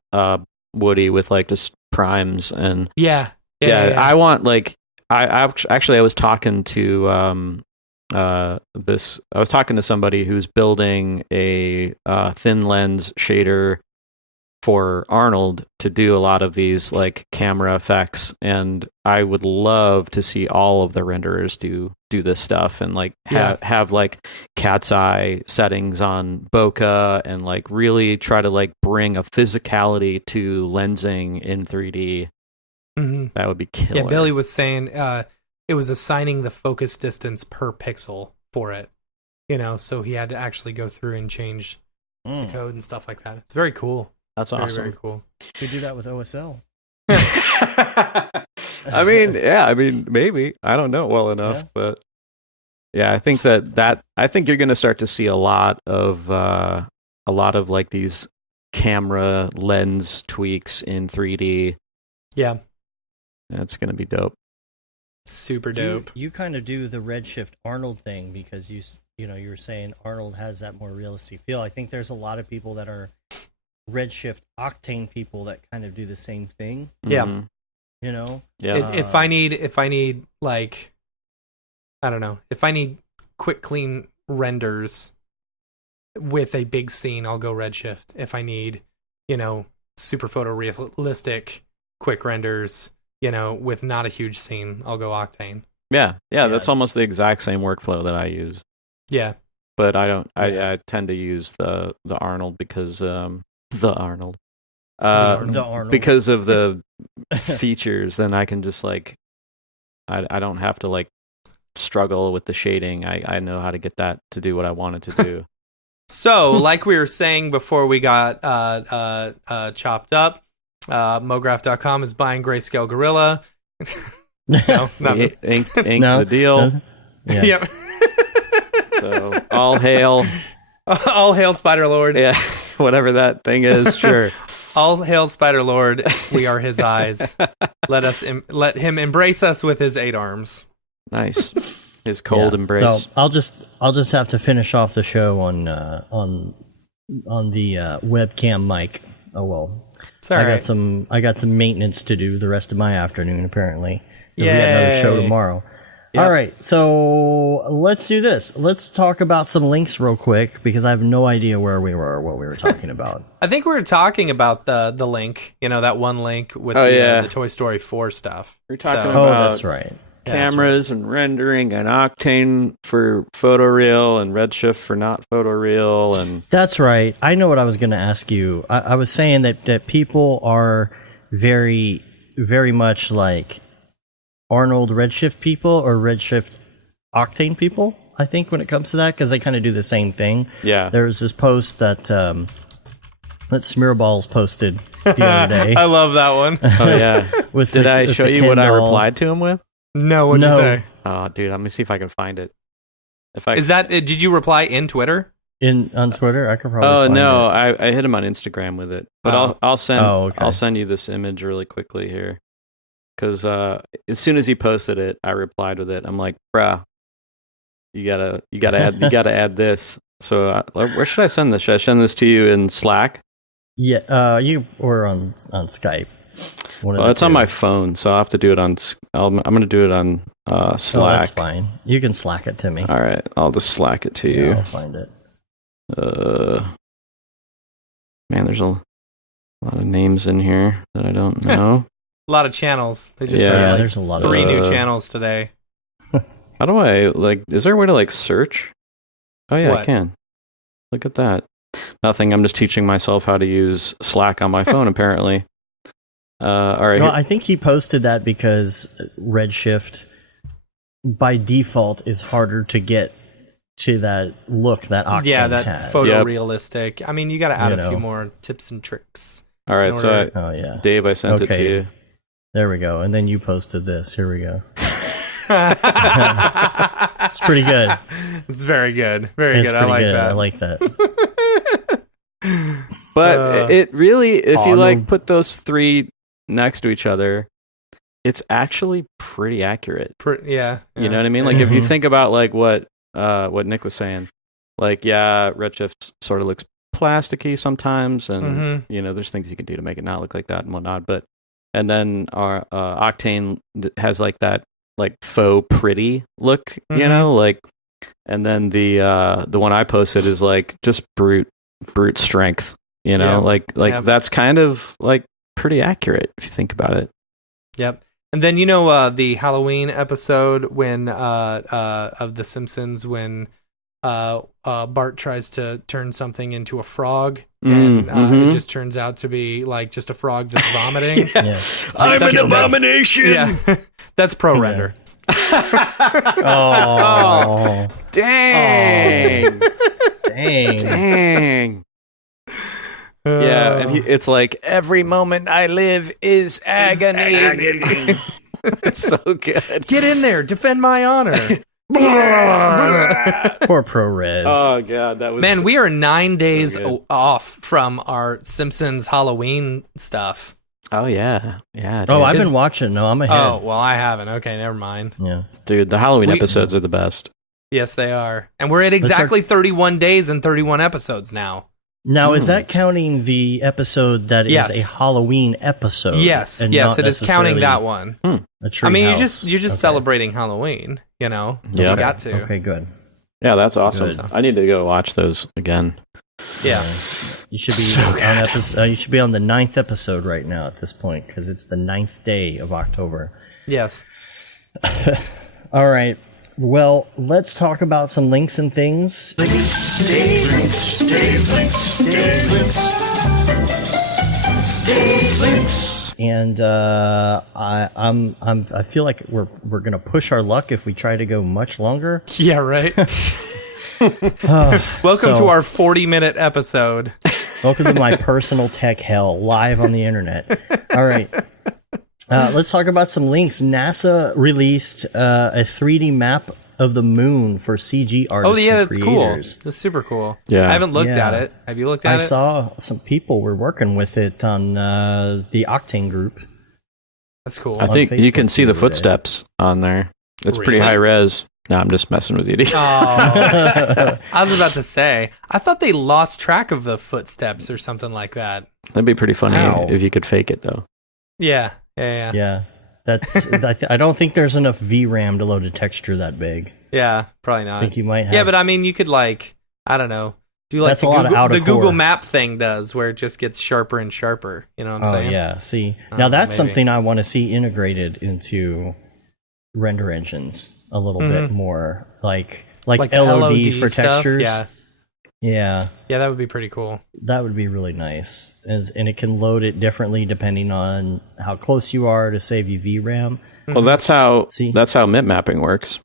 Woody with like just primes. And I want like, I was talking to this. I was talking to somebody who's building a thin lens shader for Arnold to do a lot of these like camera effects, and I would love to see all of the renderers do this stuff and like have like cat's eye settings on bokeh and like really try to like bring a physicality to lensing in 3D. Mm-hmm. That would be killer. Yeah, Billy was saying it was assigning the focus distance per pixel for it, so he had to actually go through and change the code and stuff like that. It's very cool. That's awesome. Very cool. You do that with OSL. I mean, maybe. I don't know well enough, but yeah, I think I think you're going to start to see a lot of like these camera lens tweaks in 3D. Yeah. It's going to be dope. Super dope. You kind of do the Redshift Arnold thing because you were saying Arnold has that more realistic feel. I think there's a lot of people that are Redshift Octane people that kind of do the same thing. Yeah. Yeah. If I need like, I don't know, if I need quick clean renders with a big scene, I'll go Redshift. If I need, super photorealistic quick renders, with not a huge scene, I'll go Octane. Yeah, that's almost the exact same workflow that I use. Yeah. But I don't. I tend to use the Arnold because the Arnold because of the features. Then I can just like I don't have to like struggle with the shading. I know how to get that to do what I want it to do. So, like we were saying before we got chopped up, Mograph.com is buying Grayscale Gorilla. No, not me. Inked the deal. Yeah. Yep. So all hail Spider Lord. Yeah, whatever that thing is. Sure. All hail Spider Lord. We are his eyes. Let him embrace us with his 8 arms. Nice. His cold embrace. So I'll just have to finish off the show on the webcam mic. Oh well. I got some maintenance to do the rest of my afternoon apparently. Because we got another show tomorrow. Yep. All right, so let's do this. Let's talk about some links real quick because I have no idea where we were or what we were talking about. I think we were talking about the link, that one link with the Toy Story 4 stuff. We're talking about that's right. Cameras and rendering and Octane for photoreal and Redshift for not photoreal and that's right. I know what I was going to ask you. I was saying that people are very, very much like Arnold Redshift people or Redshift Octane people, I think, when it comes to that, because they kind of do the same thing. Yeah. There was this post that Smearballs posted the other day. I love that one. Oh, yeah. Did I show you what I replied to him with? No, what'd you say? Oh, dude, let me see if I can find it. Did you reply in Twitter? On Twitter? I could probably find no, it. I hit him on Instagram with it. But I'll send you this image really quickly here. Because as soon as he posted it, I replied with it. I'm like, bruh, you gotta add this. So where should I send this? Should I send this to you in Slack? Yeah, you or on Skype. Well, it's on my phone, so I'll have to do it on. I'm gonna do it on Slack. Oh, that's fine. You can Slack it to me. All right, I'll just Slack it to you. I'll find it. Man, there's a lot of names in here that I don't know. A lot of channels. They just there's a lot of 3 new channels today. How do I is there a way to search? Oh yeah, What? I can. Look at that. Nothing. I'm just teaching myself how to use Slack on my phone. Apparently. All right. Well, I think he posted that because Redshift, by default, is harder to get to that look that Octane has. Photorealistic. Yep. I mean, you got to add a few more tips and tricks. All right. So, Dave, I sent it to you. There we go. And then you posted this. Here we go. It's pretty good. It's very good. Very good. I like that. I like that. But it really, if you put those 3 next to each other, it's actually pretty accurate. Yeah. You know what I mean? Like if you think about what Nick was saying, Redshift sort of looks plasticky sometimes, and there's things you can do to make it not look like that and whatnot. And then our Octane has that faux pretty look, And then the one I posted is like just brute strength. You know, that's kind of like pretty accurate if you think about it. Yep. And then the Halloween episode when of The Simpsons when Bart tries to turn something into a frog and it just turns out to be like just a frog that's vomiting. I'm an abomination. Yeah. That's pro render. Oh, dang. Dang. Yeah, and it's like every moment I live is agony. It's so good. Get in there, defend my honor. Poor ProRes. Oh god, that was man. We are 9 days off from our Simpsons Halloween stuff. Oh yeah. Dude. Oh, I've been watching. No, I'm ahead. Oh well, I haven't. Okay, never mind. Yeah, dude, the Halloween episodes are the best. Yes, they are, and we're at exactly 31 days and 31 episodes now. Now, is that counting the episode that is a Halloween episode? Yes, it is counting that one. A I mean, you're just celebrating Halloween, you know? Yeah. You got to. Okay, good. Yeah, that's awesome. Good. I need to go watch those again. Yeah. You should be So on good. you should be on the 9th episode right now at this point because it's the 9th day of October. Yes. All right. Well, let's talk about some links and things. And I feel like we're gonna push our luck if we try to go much longer. Yeah, right. Welcome to our 40-minute episode. Welcome to my personal tech hell live on the internet. All right. Let's talk about some links. NASA released a 3D map of the moon for CG artists. Oh yeah, and that's creators. cool. That's super cool. Yeah. I haven't looked Yeah. at it. Have you looked at it? I saw some people were working with it on the Octane group. That's cool. I think you can Facebook see the the other day. footsteps on there. It's pretty Really? high res. No, I'm just messing with you. Oh, I was about to say. I thought they lost track of the footsteps or something like that. That'd be pretty funny Ow. if you could fake it though. Yeah. Yeah, that's. I don't think there's enough VRAM to load a texture that big. Yeah, probably I not. think you might have. Yeah, but I mean, you could like, I don't know, do like That's a lot of out of the Google core. Map thing does, where it just gets sharper and sharper. You know what I'm Oh saying? yeah. See, now that's maybe. something I want to see integrated into render engines a little bit more, like the LOD for stuff, textures. Yeah, Yeah, that would be pretty cool. that would be really nice, and it can load it differently depending on how close you are to save you VRAM. Well, that's how See? mip mapping works.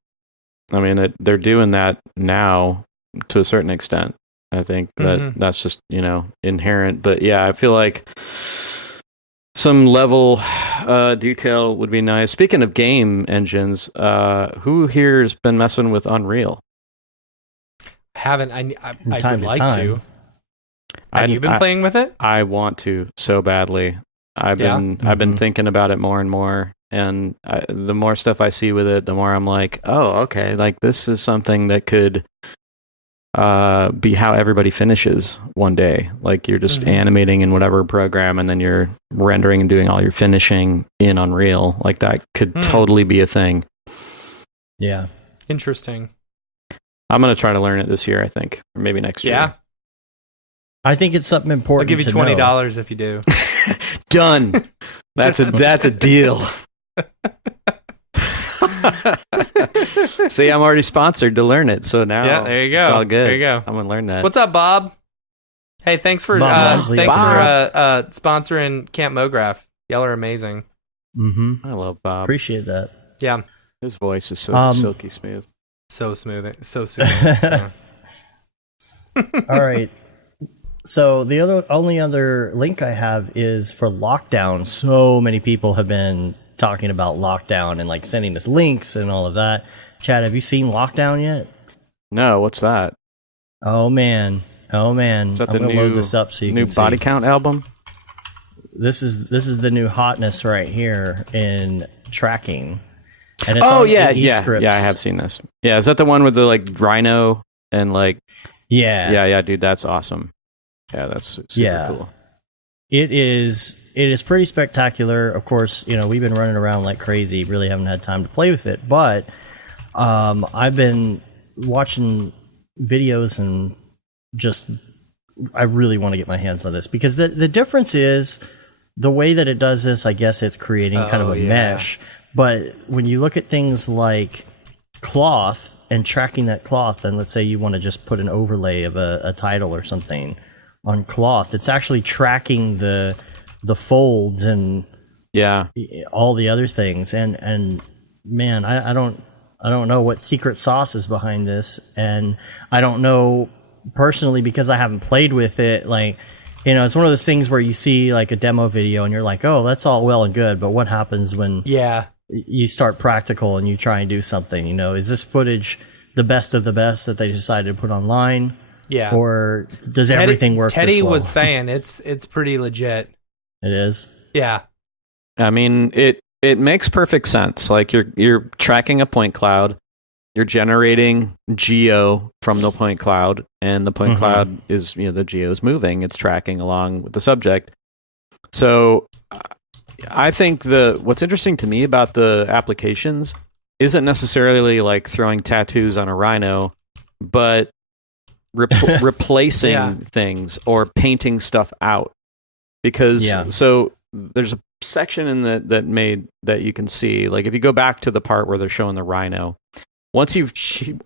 I mean, they're doing that now to a certain extent. I think that's just inherent. But yeah, I feel like some level detail would be nice. Speaking of game engines, who here has been messing with Unreal? Haven't I time would to like time. to. Have you been playing with it? I want to so badly. I've been thinking about it more and more, and the more stuff I see with it, the more I'm like, oh, okay, like this is something that could be how everybody finishes one day. Like you're just animating in whatever program, and then you're rendering and doing all your finishing in Unreal. Like that could totally be a thing. Yeah. Interesting. I'm gonna try to learn it this year, I think, or maybe next year. Yeah, I think it's something I'll important. give you to know. $20 if you do. Done. That's a deal. See, I'm already sponsored to learn it, so now Yeah, there you go. It's all good. There you go. I'm gonna learn that. What's up, Bob? Hey, thanks for Bob Walmsley. sponsoring Camp Mograph. Y'all are amazing. Mm-hmm. I love Bob. Appreciate that. Yeah, His voice is so silky smooth. so smooth, so soothing. Yeah. All right. So the only other link I have is for Lockdown. So many people have been talking about Lockdown and like sending us links and all of that. Chad, have you seen Lockdown yet? No, what's that? Oh man. Is that I'm the gonna new load this up so you new can Body see. Count album? This is the new hotness right here in tracking. And it's Oh on yeah, AE yeah, scripts. yeah. I have seen this. Yeah, is that the one with the like rhino and like? Yeah, dude, that's awesome. Yeah, that's super cool. It is pretty spectacular. Of course, we've been running around like crazy, really haven't had time to play with it, but I've been watching videos and just I really want to get my hands on this because the difference is the way that it does this. I guess it's creating kind of a mesh, but when you look at things like cloth and tracking that cloth, and let's say you want to just put an overlay of a title or something on cloth, it's actually tracking the folds and all the other things. And man, I don't know what secret sauce is behind this, and I don't know personally because I haven't played with it. Like, you know, it's one of those things where you see like a demo video and you're like, oh, that's all well and good, but what happens when you start practical and you try and do something? You know, is this footage the best of the best that they decided to put online? Yeah. Or does everything work? Teddy was saying it's pretty legit. It is. Yeah. I mean, it makes perfect sense. Like you're tracking a point cloud, you're generating geo from the point cloud, and the point cloud is, you know, the geo is moving, it's tracking along with the subject. So I think what's interesting to me about the applications isn't necessarily like throwing tattoos on a rhino, but replacing things or painting stuff out. Because so there's a section in that you can see, like if you go back to the part where they're showing the rhino, once you've sheep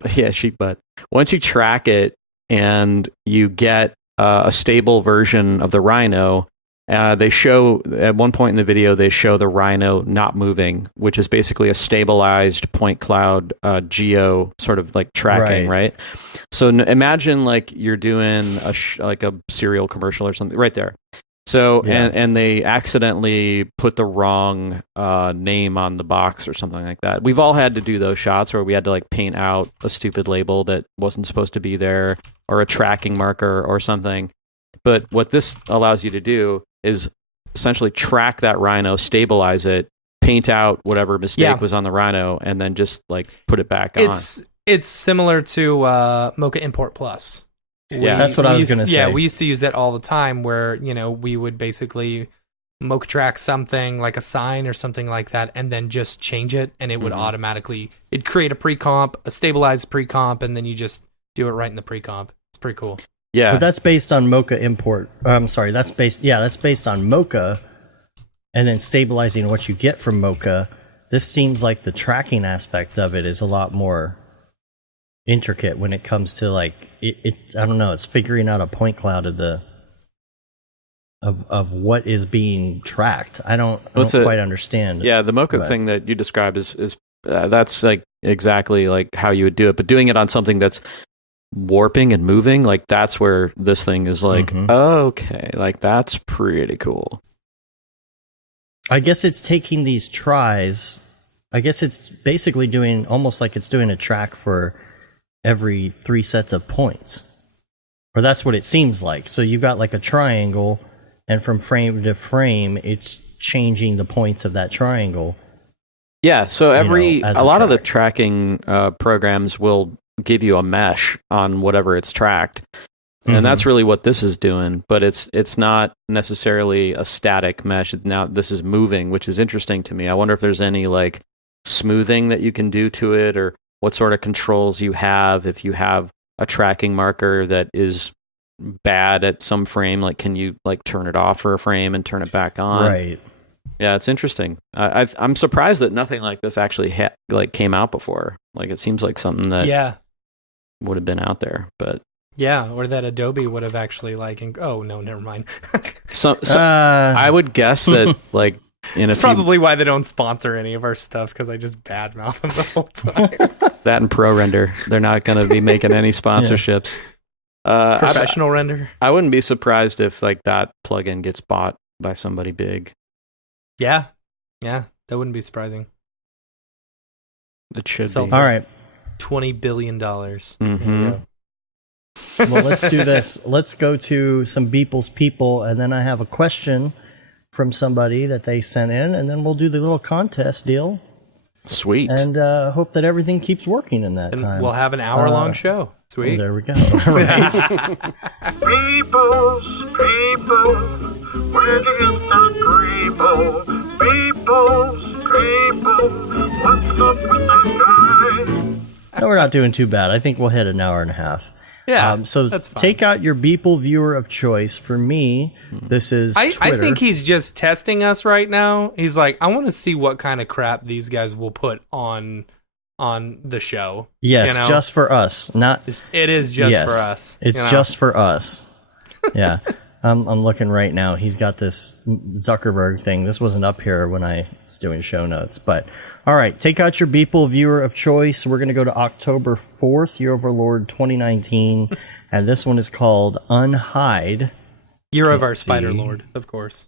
butt, once you track it and you get a stable version of the rhino, they show at one point in the video they show the rhino not moving, which is basically a stabilized point cloud geo sort of like tracking, right? So imagine like you're doing like a cereal commercial or something right there. So and they accidentally put the wrong name on the box or something like that. We've all had to do those shots where we had to like paint out a stupid label that wasn't supposed to be there, or a tracking marker or something. But what this allows you to do is essentially track that rhino, stabilize it, paint out whatever mistake was on the rhino, and then just like put it back on. It's similar to Mocha Import Plus. That's what I was going to say. Yeah, we used to use that all the time where, you know, we would basically mocha track something like a sign or something like that and then just change it, and it would automatically, it'd create a pre-comp, a stabilized pre-comp, and then you just do it right in the pre-comp. It's pretty cool. Yeah. But that's based on Mocha Import. I'm sorry, that's based on Mocha and then stabilizing what you get from Mocha. This seems like the tracking aspect of it is a lot more intricate when it comes to like it I don't know, it's figuring out a point cloud of what is being tracked. I don't quite understand. Yeah, the Mocha thing that you described is that's like exactly like how you would do it, but doing it on something that's warping and moving, like that's where this thing is like okay, like that's pretty cool. I guess it's taking these tries, I guess it's basically doing almost like it's doing a track for every 3 sets of points, or that's what it seems like. So you've got like a triangle, and from frame to frame it's changing the points of that triangle. Yeah, so a lot of the tracking programs will give you a mesh on whatever it's tracked, and that's really what this is doing, but it's not necessarily a static mesh. Now this is moving, which is interesting to me. I wonder if there's any like smoothing that you can do to it, or what sort of controls you have if you have a tracking marker that is bad at some frame. Like, can you like turn it off for a frame and turn it back on? Right. Yeah, it's interesting. I'm surprised that nothing like this actually came out before. Like, it seems like something that would have been out there, but or that Adobe would have actually oh no, never mind. so I would guess that like. It's probably why they don't sponsor any of our stuff, because I just badmouth them the whole time. That and Pro Render, they're not going to be making any sponsorships. Professional Render. I wouldn't be surprised if like that plugin gets bought by somebody big. Yeah, that wouldn't be surprising. It should be. All right, $20 billion. Well, let's do this. Let's go to some Beeple's people, and then I have a question from somebody that they sent in, and then we'll do the little contest deal. Sweet. And hope that everything keeps working in that time. We'll have an hour-long show. Sweet. Well, there we go. Right. People, where did you get people? People, what's up with that guy? No, we're not doing too bad. I think we'll hit an hour and a half. Yeah, so that's fine. Take out your Beeple viewer of choice. For me, this is Twitter. I think he's just testing us right now. He's like, I want to see what kind of crap these guys will put on the show. Yes, just for us. Not. It is just for us. It's just for us. Yeah. I'm looking right now. He's got this Zuckerberg thing. This wasn't up here when I was doing show notes. But, all right, take out your Beeple viewer of choice. We're going to go to October 4th, Year of our Lord 2019. And this one is called Unhide. Year of our Spider Lord, of course.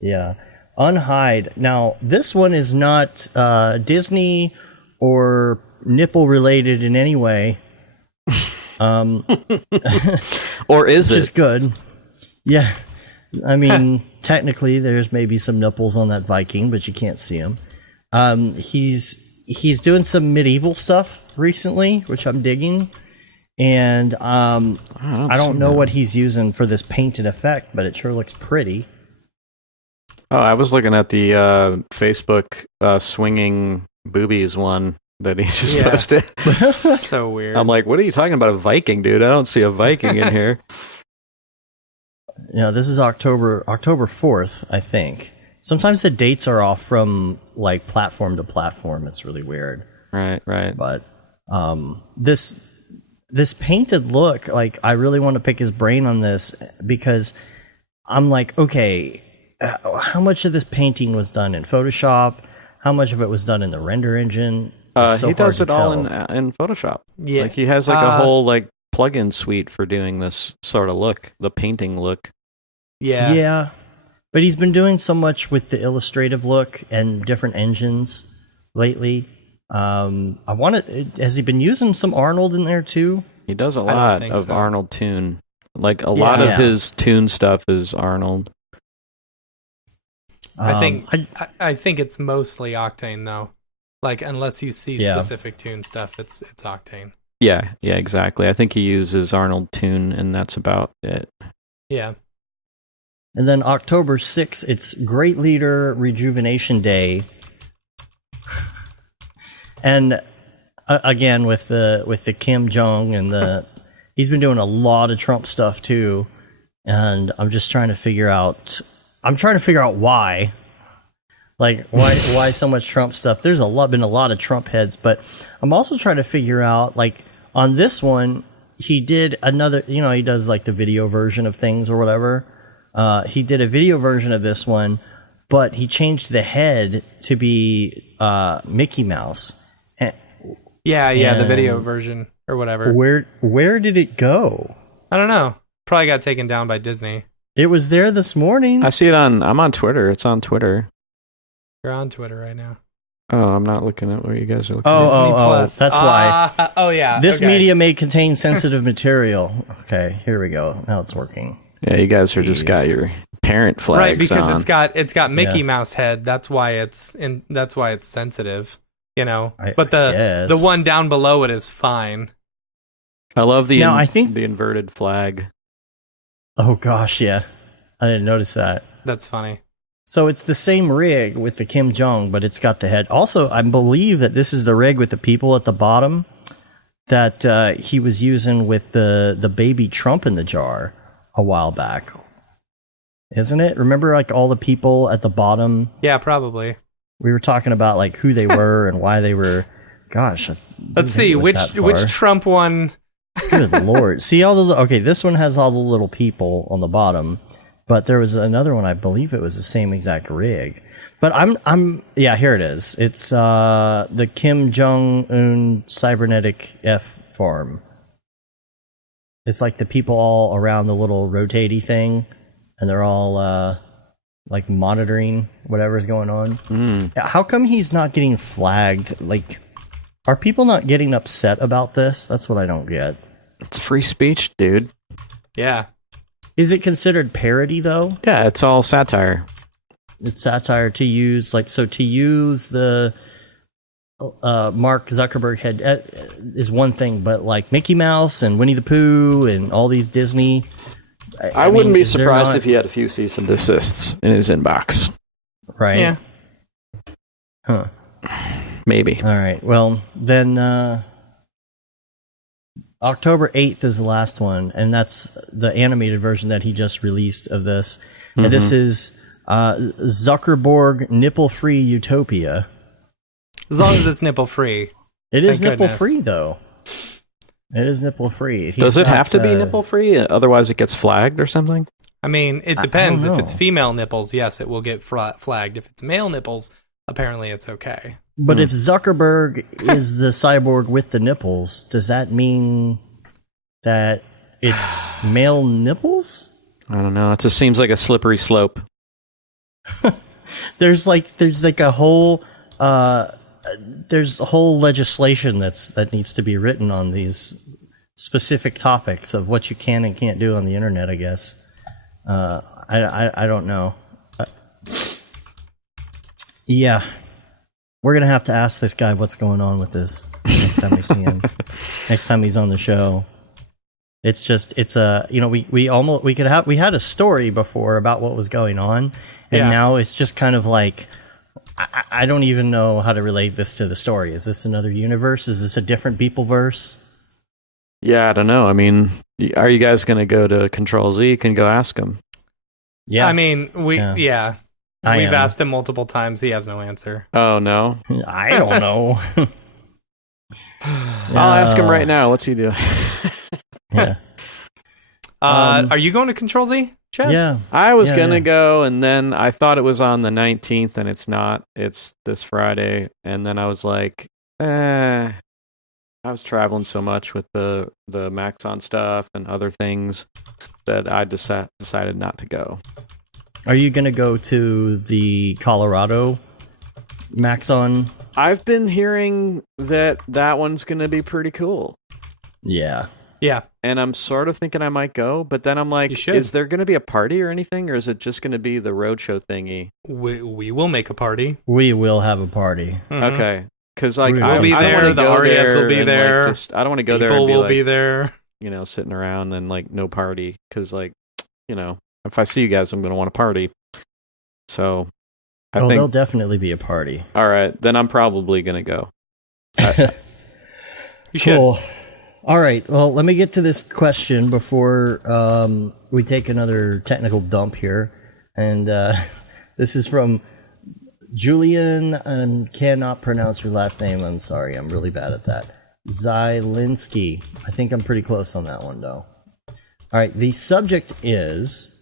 Yeah. Unhide. Now, this one is not Disney or nipple related in any way. Or is it? Which is good. Yeah, I mean, technically, there's maybe some nipples on that Viking, but you can't see them. He's doing some medieval stuff recently, which I'm digging, and I don't know what he's using for this painted effect, but it sure looks pretty. Oh, I was looking at the Facebook swinging boobies one that he just posted. So weird. I'm like, what are you talking about, a Viking, dude? I don't see a Viking in here. Yeah, this is October 4th, I think. Sometimes the dates are off from like platform to platform. It's really weird. Right. But this painted look, like I really want to pick his brain on this because I'm like, okay, how much of this painting was done in Photoshop? How much of it was done in the render engine? He does it all in Photoshop. Yeah, like he has like a whole like plugin suite for doing this sort of look, the painting look. Yeah, but he's been doing so much with the illustrative look and different engines lately. Has he been using some Arnold in there too? He does a lot of Arnold Toon. Like a lot of his Toon stuff is Arnold. I think it's mostly Octane though. Like unless you see specific Toon stuff, it's Octane. Yeah, exactly. I think he uses Arnold Toon, and that's about it. Yeah. And then October 6th, it's Great Leader Rejuvenation Day. And again, with the Kim Jong and he's been doing a lot of Trump stuff too. And I'm just trying to figure out why. Like why so much Trump stuff? There's been a lot of Trump heads, but I'm also trying to figure out, like, on this one, he did another, he does like the video version of things or whatever. He did a video version of this one, but he changed the head to be Mickey Mouse. The video version or whatever. Where did it go? I don't know. Probably got taken down by Disney. It was there this morning. I see it I'm on Twitter. It's on Twitter. You're on Twitter right now. Oh, I'm not looking at what you guys are looking at. Oh, that's why. Oh, yeah. This media may contain sensitive material. Okay, here we go. Now it's working. Yeah, you guys are just got your parent flags right, because on. it's got Mickey Mouse head. That's why it's sensitive, But the one down below it is fine. I love the inverted flag. Oh gosh, yeah. I didn't notice that. That's funny. So it's the same rig with the Kim Jong, but it's got the head. Also, I believe that this is the rig with the people at the bottom that he was using with the baby Trump in the jar a while back. Isn't it? Remember, like, all the people at the bottom? Yeah, probably. We were talking about, like, who they were and why they were. Gosh. Let's see, which Trump one? Good Lord. See, this one has all the little people on the bottom. But there was another one, I believe it was the same exact rig. But here it is. It's the Kim Jong-un cybernetic F farm. It's like the people all around the little rotatey thing, and they're all like monitoring whatever's going on. How come he's not getting flagged? Like, are people not getting upset about this? That's what I don't get. It's free speech, dude. Yeah. Is it considered parody, though? Yeah, it's all satire. It's satire to use, to use the Mark Zuckerberg head is one thing, but like Mickey Mouse and Winnie the Pooh and all these Disney. I wouldn't be surprised if he had a few cease and desists in his inbox. Right? Yeah. Huh. Maybe. All right. Well, then October 8th is the last one, and that's the animated version that he just released of this. And this is Zuckerberg Nipple-Free Utopia. As long as it's nipple-free. It is nipple-free, though. It is nipple-free. Does it have to be nipple-free? Otherwise it gets flagged or something? I mean, it depends. If it's female nipples, yes, it will get flagged. If it's male nipples, apparently it's okay. But if Zuckerberg is the cyborg with the nipples, does that mean that it's male nipples? I don't know. It just seems like a slippery slope. There's a whole legislation that needs to be written on these specific topics of what you can and can't do on the internet, I guess. I don't know. Yeah. We're going to have to ask this guy what's going on with this next time we see him. Next time he's on the show. We had a story before about what was going on, and now it's just kind of like, I don't even know how to relate this to the story. Is this another universe? Is this a different Beepleverse? Yeah, I don't know. I mean, are you guys going to go to Control Z? You can go ask him. Yeah. I mean, We've asked him multiple times. He has no answer. Oh, no? I don't know. I'll ask him right now. What's he doing? Yeah. Are you going to Control Z, Chad? Yeah. I was going to go, and then I thought it was on the 19th, and it's not. It's this Friday. And then I was like, I was traveling so much with the Maxon stuff and other things that I decided not to go. Are you going to go to the Colorado Maxon? I've been hearing that one's going to be pretty cool. Yeah. Yeah. And I'm sort of thinking I might go, but then I'm like, is there going to be a party or anything, or is it just going to be the roadshow thingy? We will make a party. We will have a party. Mm-hmm. Okay. Because we'll be there, the REFs will be there. I don't want to go there and People will be there. Sitting around and no party. Because if I see you guys, I'm going to want to party. So, I think there'll definitely be a party. All right, then I'm probably going to go. You should. Cool. All right, well, let me get to this question before we take another technical dump here. And this is from Julian, and cannot pronounce your last name. I'm sorry, I'm really bad at that. Zylinski. I think I'm pretty close on that one, though. All right, the subject is...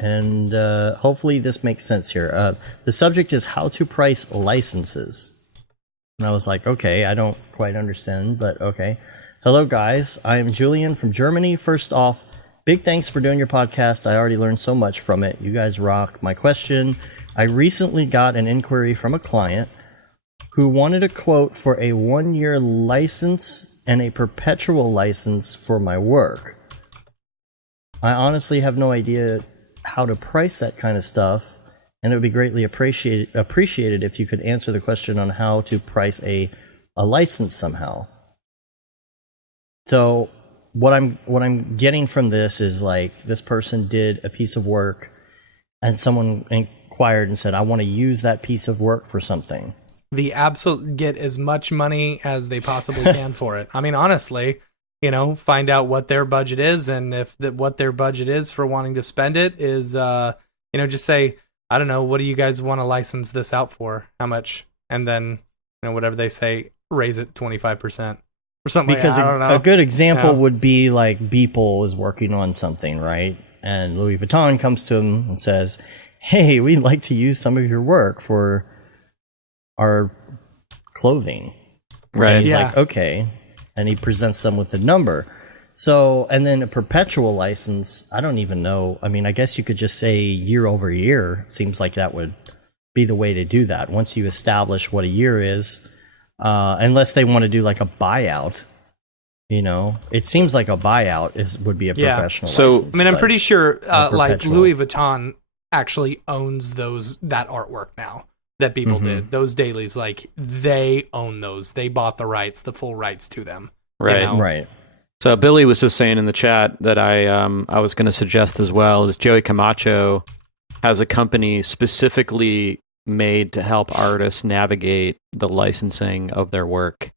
And hopefully this makes sense here. The subject is how to price licenses. And I was like, okay, I don't quite understand, but okay. Hello, guys. I am Julian from Germany. First off, big thanks for doing your podcast. I already learned so much from it. You guys rock. My question, I recently got an inquiry from a client who wanted a quote for a 1-year license and a perpetual license for my work. I honestly have no idea how to price that kind of stuff, and it would be greatly appreciated if you could answer the question on how to price a license somehow. So what I'm getting from this is this person did a piece of work, and someone inquired and said, I want to use that piece of work for something. The absolute get as much money as they possibly can for it. I mean, honestly, find out what their budget is, and if what their budget is for wanting to spend it is, just say, I don't know, what do you guys want to license this out for? How much? And then, whatever they say, raise it 25% or something. Because I don't know. A good example would be Beeple is working on something, right? And Louis Vuitton comes to him and says, hey, we'd like to use some of your work for our clothing. Right. And he's like, okay. And he presents them with the number. So, and then a perpetual license, I don't even know. I mean, I guess you could just say year over year. Seems like that would be the way to do that. Once you establish what a year is, unless they want to do a buyout, it seems like a buyout would be a professional license. I mean, I'm pretty sure Louis Vuitton actually owns that artwork now that people did. Those dailies, they own those. They bought the full rights to them. Right. Right. So Billy was just saying in the chat that I was going to suggest as well is Joey Camacho has a company specifically made to help artists navigate the licensing of their work.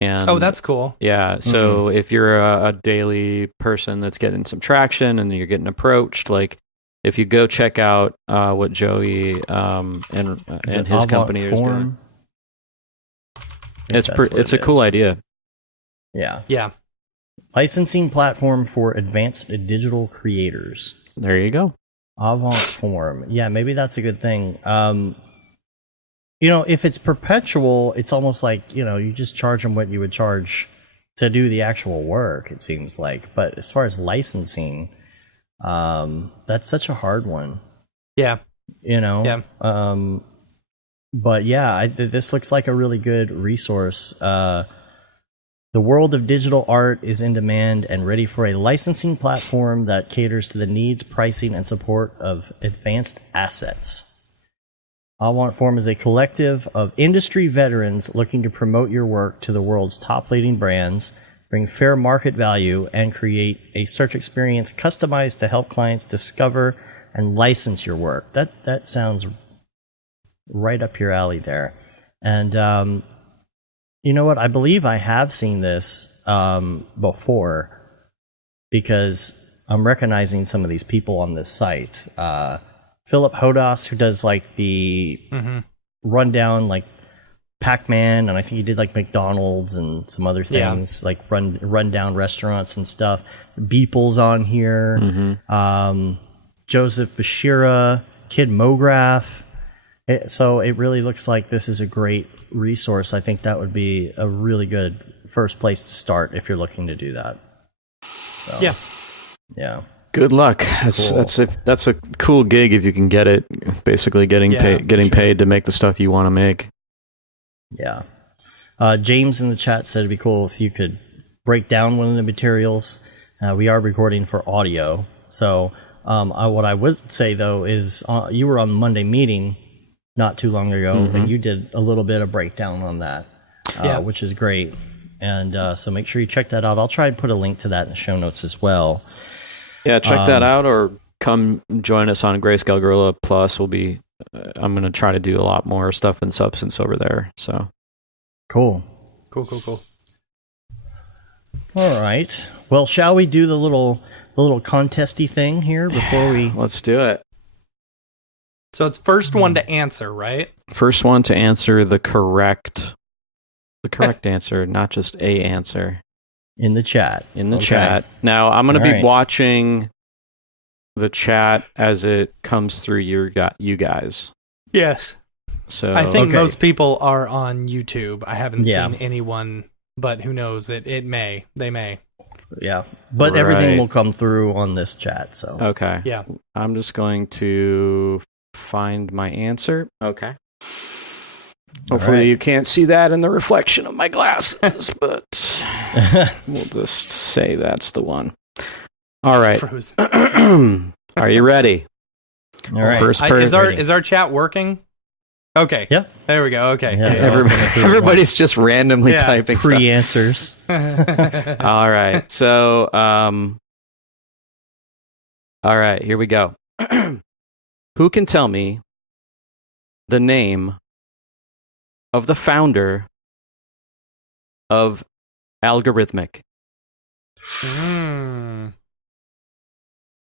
And oh, that's cool. Yeah. So if you're a daily person that's getting some traction and you're getting approached, like if you go check out what Joey and his company is doing, it's a cool idea. Yeah. Yeah. Licensing platform for advanced digital creators. There you go. Avant Form. Yeah, maybe that's a good thing. If it's perpetual, it's almost like, you just charge them what you would charge to do the actual work, it seems like. But as far as licensing, that's such a hard one. Yeah. Yeah. But yeah, this looks like a really good resource. The world of digital art is in demand and ready for a licensing platform that caters to the needs, pricing, and support of advanced assets. Avant Form is a collective of industry veterans looking to promote your work to the world's top leading brands, bring fair market value, and create a search experience customized to help clients discover and license your work. That sounds right up your alley there. And you know what? I believe I have seen this before, because I'm recognizing some of these people on this site. Philip Hodas, who does like the rundown, like Pac-Man, and I think he did like McDonald's and some other things, like rundown restaurants and stuff. Beeple's on here. Joseph Bashira, Kid Mograph. So it really looks like this is a great resource. I think that would be a really good first place to start if you're looking to do that. So yeah. Good luck. That's a cool gig if you can get it. Basically, getting paid to make the stuff you want to make. Yeah. James in the chat said it'd be cool if you could break down one of the materials. We are recording for audio, so what I would say though is you were on the Monday meeting not too long ago, and you did a little bit of breakdown on that, which is great. And so make sure you check that out. I'll try and put a link to that in the show notes as well. Yeah, check that out, or come join us on Grayscale Gorilla Plus. I'm going to try to do a lot more stuff in Substance over there. So cool. All right. Well, shall we do the little contesty thing here before we? Let's do it. So it's first one to answer, right? First one to answer the correct answer, not just a answer. In the chat. Chat. Now, I'm going to be watching the chat as it comes through you guys. Yes. So I think most people are on YouTube. I haven't seen anyone, but who knows? They may. Yeah. But everything will come through on this chat, so. Okay. Yeah. I'm just going to find my answer. Okay. Hopefully you can't see that in the reflection of my glasses, but we'll just say that's the one. All right. Are you ready? All right. First person. Is our chat working? Okay. Yeah. There we go. Okay. Yeah, everybody's just randomly typing pre-answers. All right. So, all right, here we go. Who can tell me the name of the founder of Algorithmic?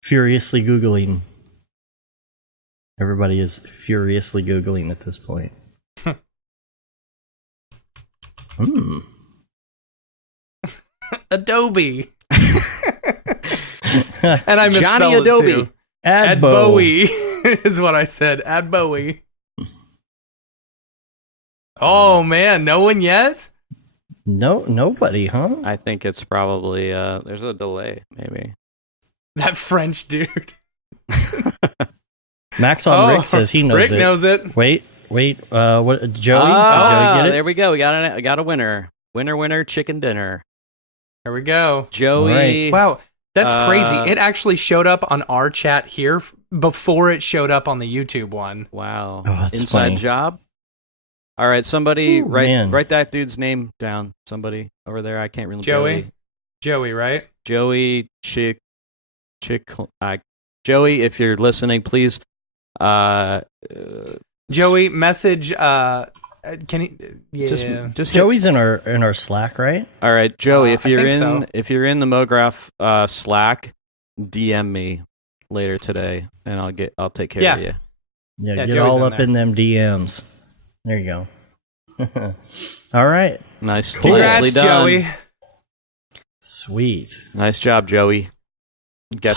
Furiously Googling. Everybody is furiously Googling at this point. Adobe. And I misspelled Johnny Adobe. It too. Ad Bowie is what I said. Ad Bowie. Oh man, no one yet? No, nobody, huh? I think it's probably there's a delay, maybe. That French dude. Max on Rick says he knows Rick it. Rick knows it. Wait. What? Joey? Did Joey get it? There we go. We got a winner. Winner, chicken dinner. There we go. Joey. Right. Wow, that's crazy. It actually showed up on our chat here before it showed up on the YouTube one. Wow. Oh, that's Inside funny. job. All right, somebody man. write that dude's name down. Somebody over there. I can't really. Joey, right? Joey Joey, if you're listening, please. Joey, message Can he? Yeah. Just Joey's in our Slack, right? All right, Joey. If you're so. if you're in the Mograph Slack, DM me later today, and I'll take care of you. Yeah, get Joey's all up in them DMs. There you go. All right. Nice. Congrats, Nicely done. Joey. Sweet. Nice job, Joey. Got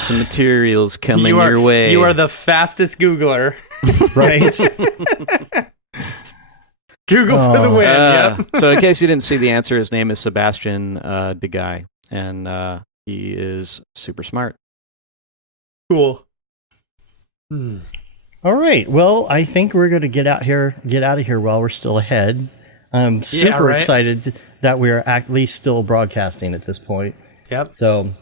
some materials coming your way. You are the fastest Googler. Right. Google for the win. Yep. So in case you didn't see the answer, his name is Sebastian De Guy, and he is super smart. Cool. All right. Well, I think we're going to get out of here while we're still ahead. I'm super excited that we're at least still broadcasting at this point. Yep. So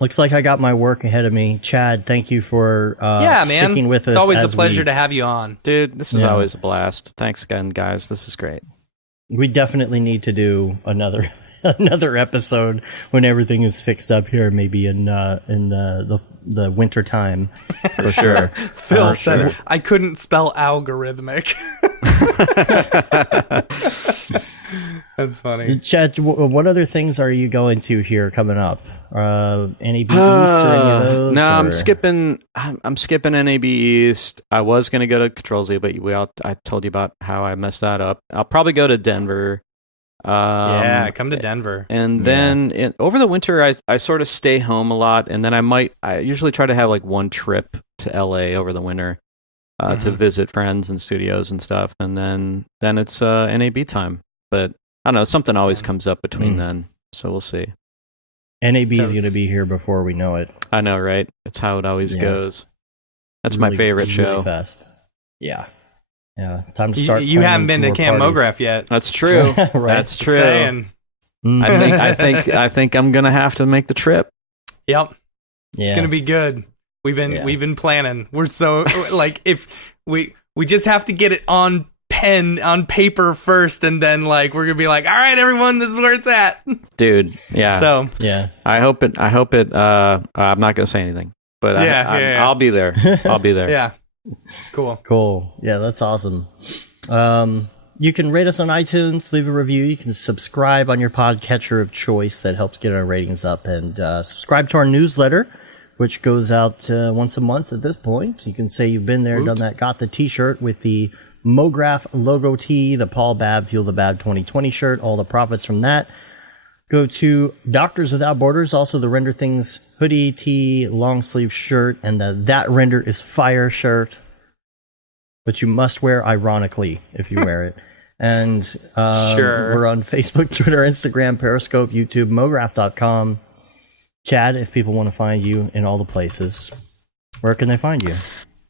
looks like I got my work ahead of me. Chad, thank you for sticking with us. It's always a pleasure to have you on. Dude, this is always a blast. Thanks again, guys. This is great. We definitely need to do another episode when everything is fixed up here, maybe in the winter time for sure. Phil said I couldn't spell algorithmic. That's funny. Chad, what other things are you going to here coming up? NAB East or any of those? No, I'm skipping NAB East. I was going to go to Control Z, but I told you about how I messed that up. I'll probably go to Denver. Come to Denver. And then over the winter, I sort of stay home a lot, and then I usually try to have like one trip to LA over the winter to visit friends and studios and stuff, and then it's NAB time. But I don't know, something always comes up between then, so we'll see. NAB is going to be here before we know it. I know, right? It's how it always goes. That's really, my favorite show. Really fast. Yeah. Yeah, time to start. You haven't been to Camp Mograph yet. That's true. Right. That's true. I think I'm gonna have to make the trip. Yep. Yeah. It's gonna be good. We've been planning. We're so like if we just have to get it on paper first, and then like we're gonna be like, all right, everyone, this is where it's at, dude. Yeah. So yeah, I hope it. I'm not gonna say anything, but I'll be there. I'll be there. Yeah. Cool. Yeah, that's awesome. You can rate us on iTunes, leave a review. You can subscribe on your podcatcher of choice. That helps get our ratings up. And subscribe to our newsletter, which goes out once a month at this point. You can say you've been there, done that, got the t-shirt with the Mograph logo tee, the Paul Babb Feel the Bab 2020 shirt. All the profits from that go to Doctors Without Borders, also the Render Things hoodie, tee, long sleeve shirt, and the That Render is Fire shirt, which you must wear ironically if you wear it. And sure. We're on Facebook, Twitter, Instagram, Periscope, YouTube, Mograph.com. Chad, if people want to find you in all the places, where can they find you?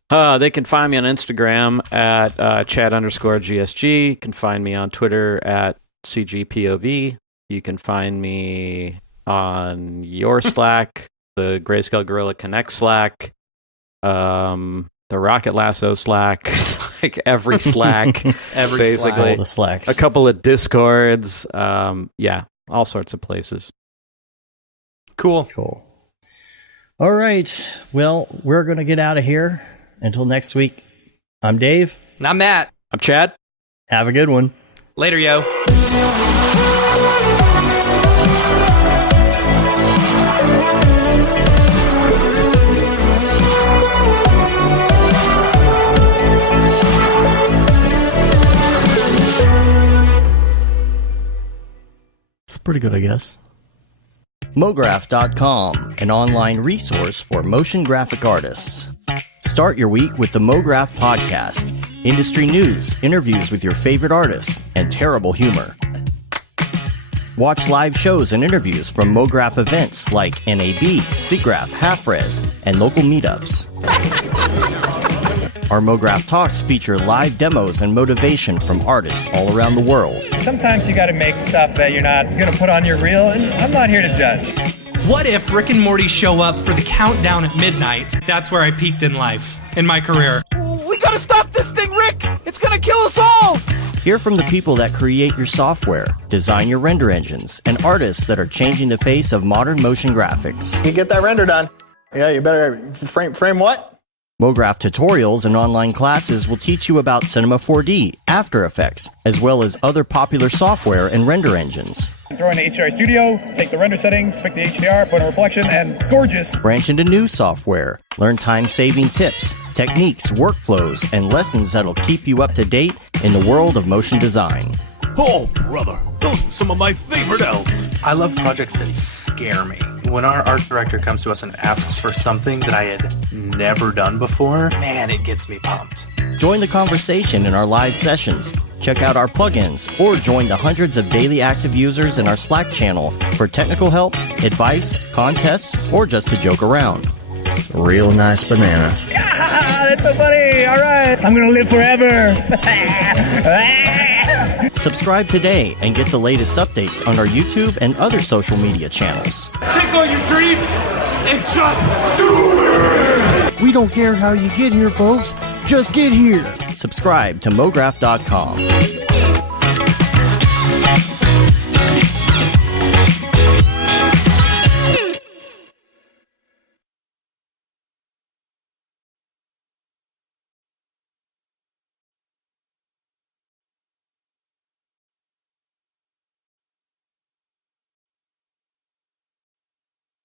They can find me on Instagram at Chad_GSG. You can find me on Twitter at CGPOV. You can find me on your Slack, the Grayscale Gorilla Connect Slack, the Rocket Lasso Slack, like every Slack, basically. Slack. All the Slacks. A couple of Discords, all sorts of places. Cool. All right. Well, we're going to get out of here. Until next week, I'm Dave. And I'm Matt. I'm Chad. Have a good one. Later, yo. It's pretty good, I guess. Mograph.com, an online resource for motion graphic artists. Start your week with the Mograph podcast. Industry news, interviews with your favorite artists, and terrible humor. Watch live shows and interviews from Mograph events like NAB, SIGGRAPH, Half-Res, and local meetups. Our Mograph Talks feature live demos and motivation from artists all around the world. Sometimes you gotta make stuff that you're not gonna put on your reel, and I'm not here to judge. What if Rick and Morty show up for the countdown at midnight? That's where I peaked in life, in my career. We gotta stop this thing, Rick! It's gonna kill us all! Hear from the people that create your software, design your render engines, and artists that are changing the face of modern motion graphics. You get that render done. Yeah, you better frame what? Mograph tutorials and online classes will teach you about Cinema 4D, After Effects, as well as other popular software and render engines. Throw in the HDR Studio, take the render settings, pick the HDR, put in a reflection, and gorgeous. Branch into new software. Learn time-saving tips, techniques, workflows, and lessons that'll keep you up to date in the world of motion design. Oh, brother, those are some of my favorite elves. I love projects that scare me. When our art director comes to us and asks for something that I had never done before, man, it gets me pumped. Join the conversation in our live sessions. Check out our plugins, or join the hundreds of daily active users in our Slack channel for technical help, advice, contests, or just to joke around. Real nice banana. Yeah, that's so funny. All right. I'm going to live forever. Subscribe today and get the latest updates on our YouTube and other social media channels. Take all your dreams and just do it! We don't care how you get here, folks. Just get here. Subscribe to Mograph.com.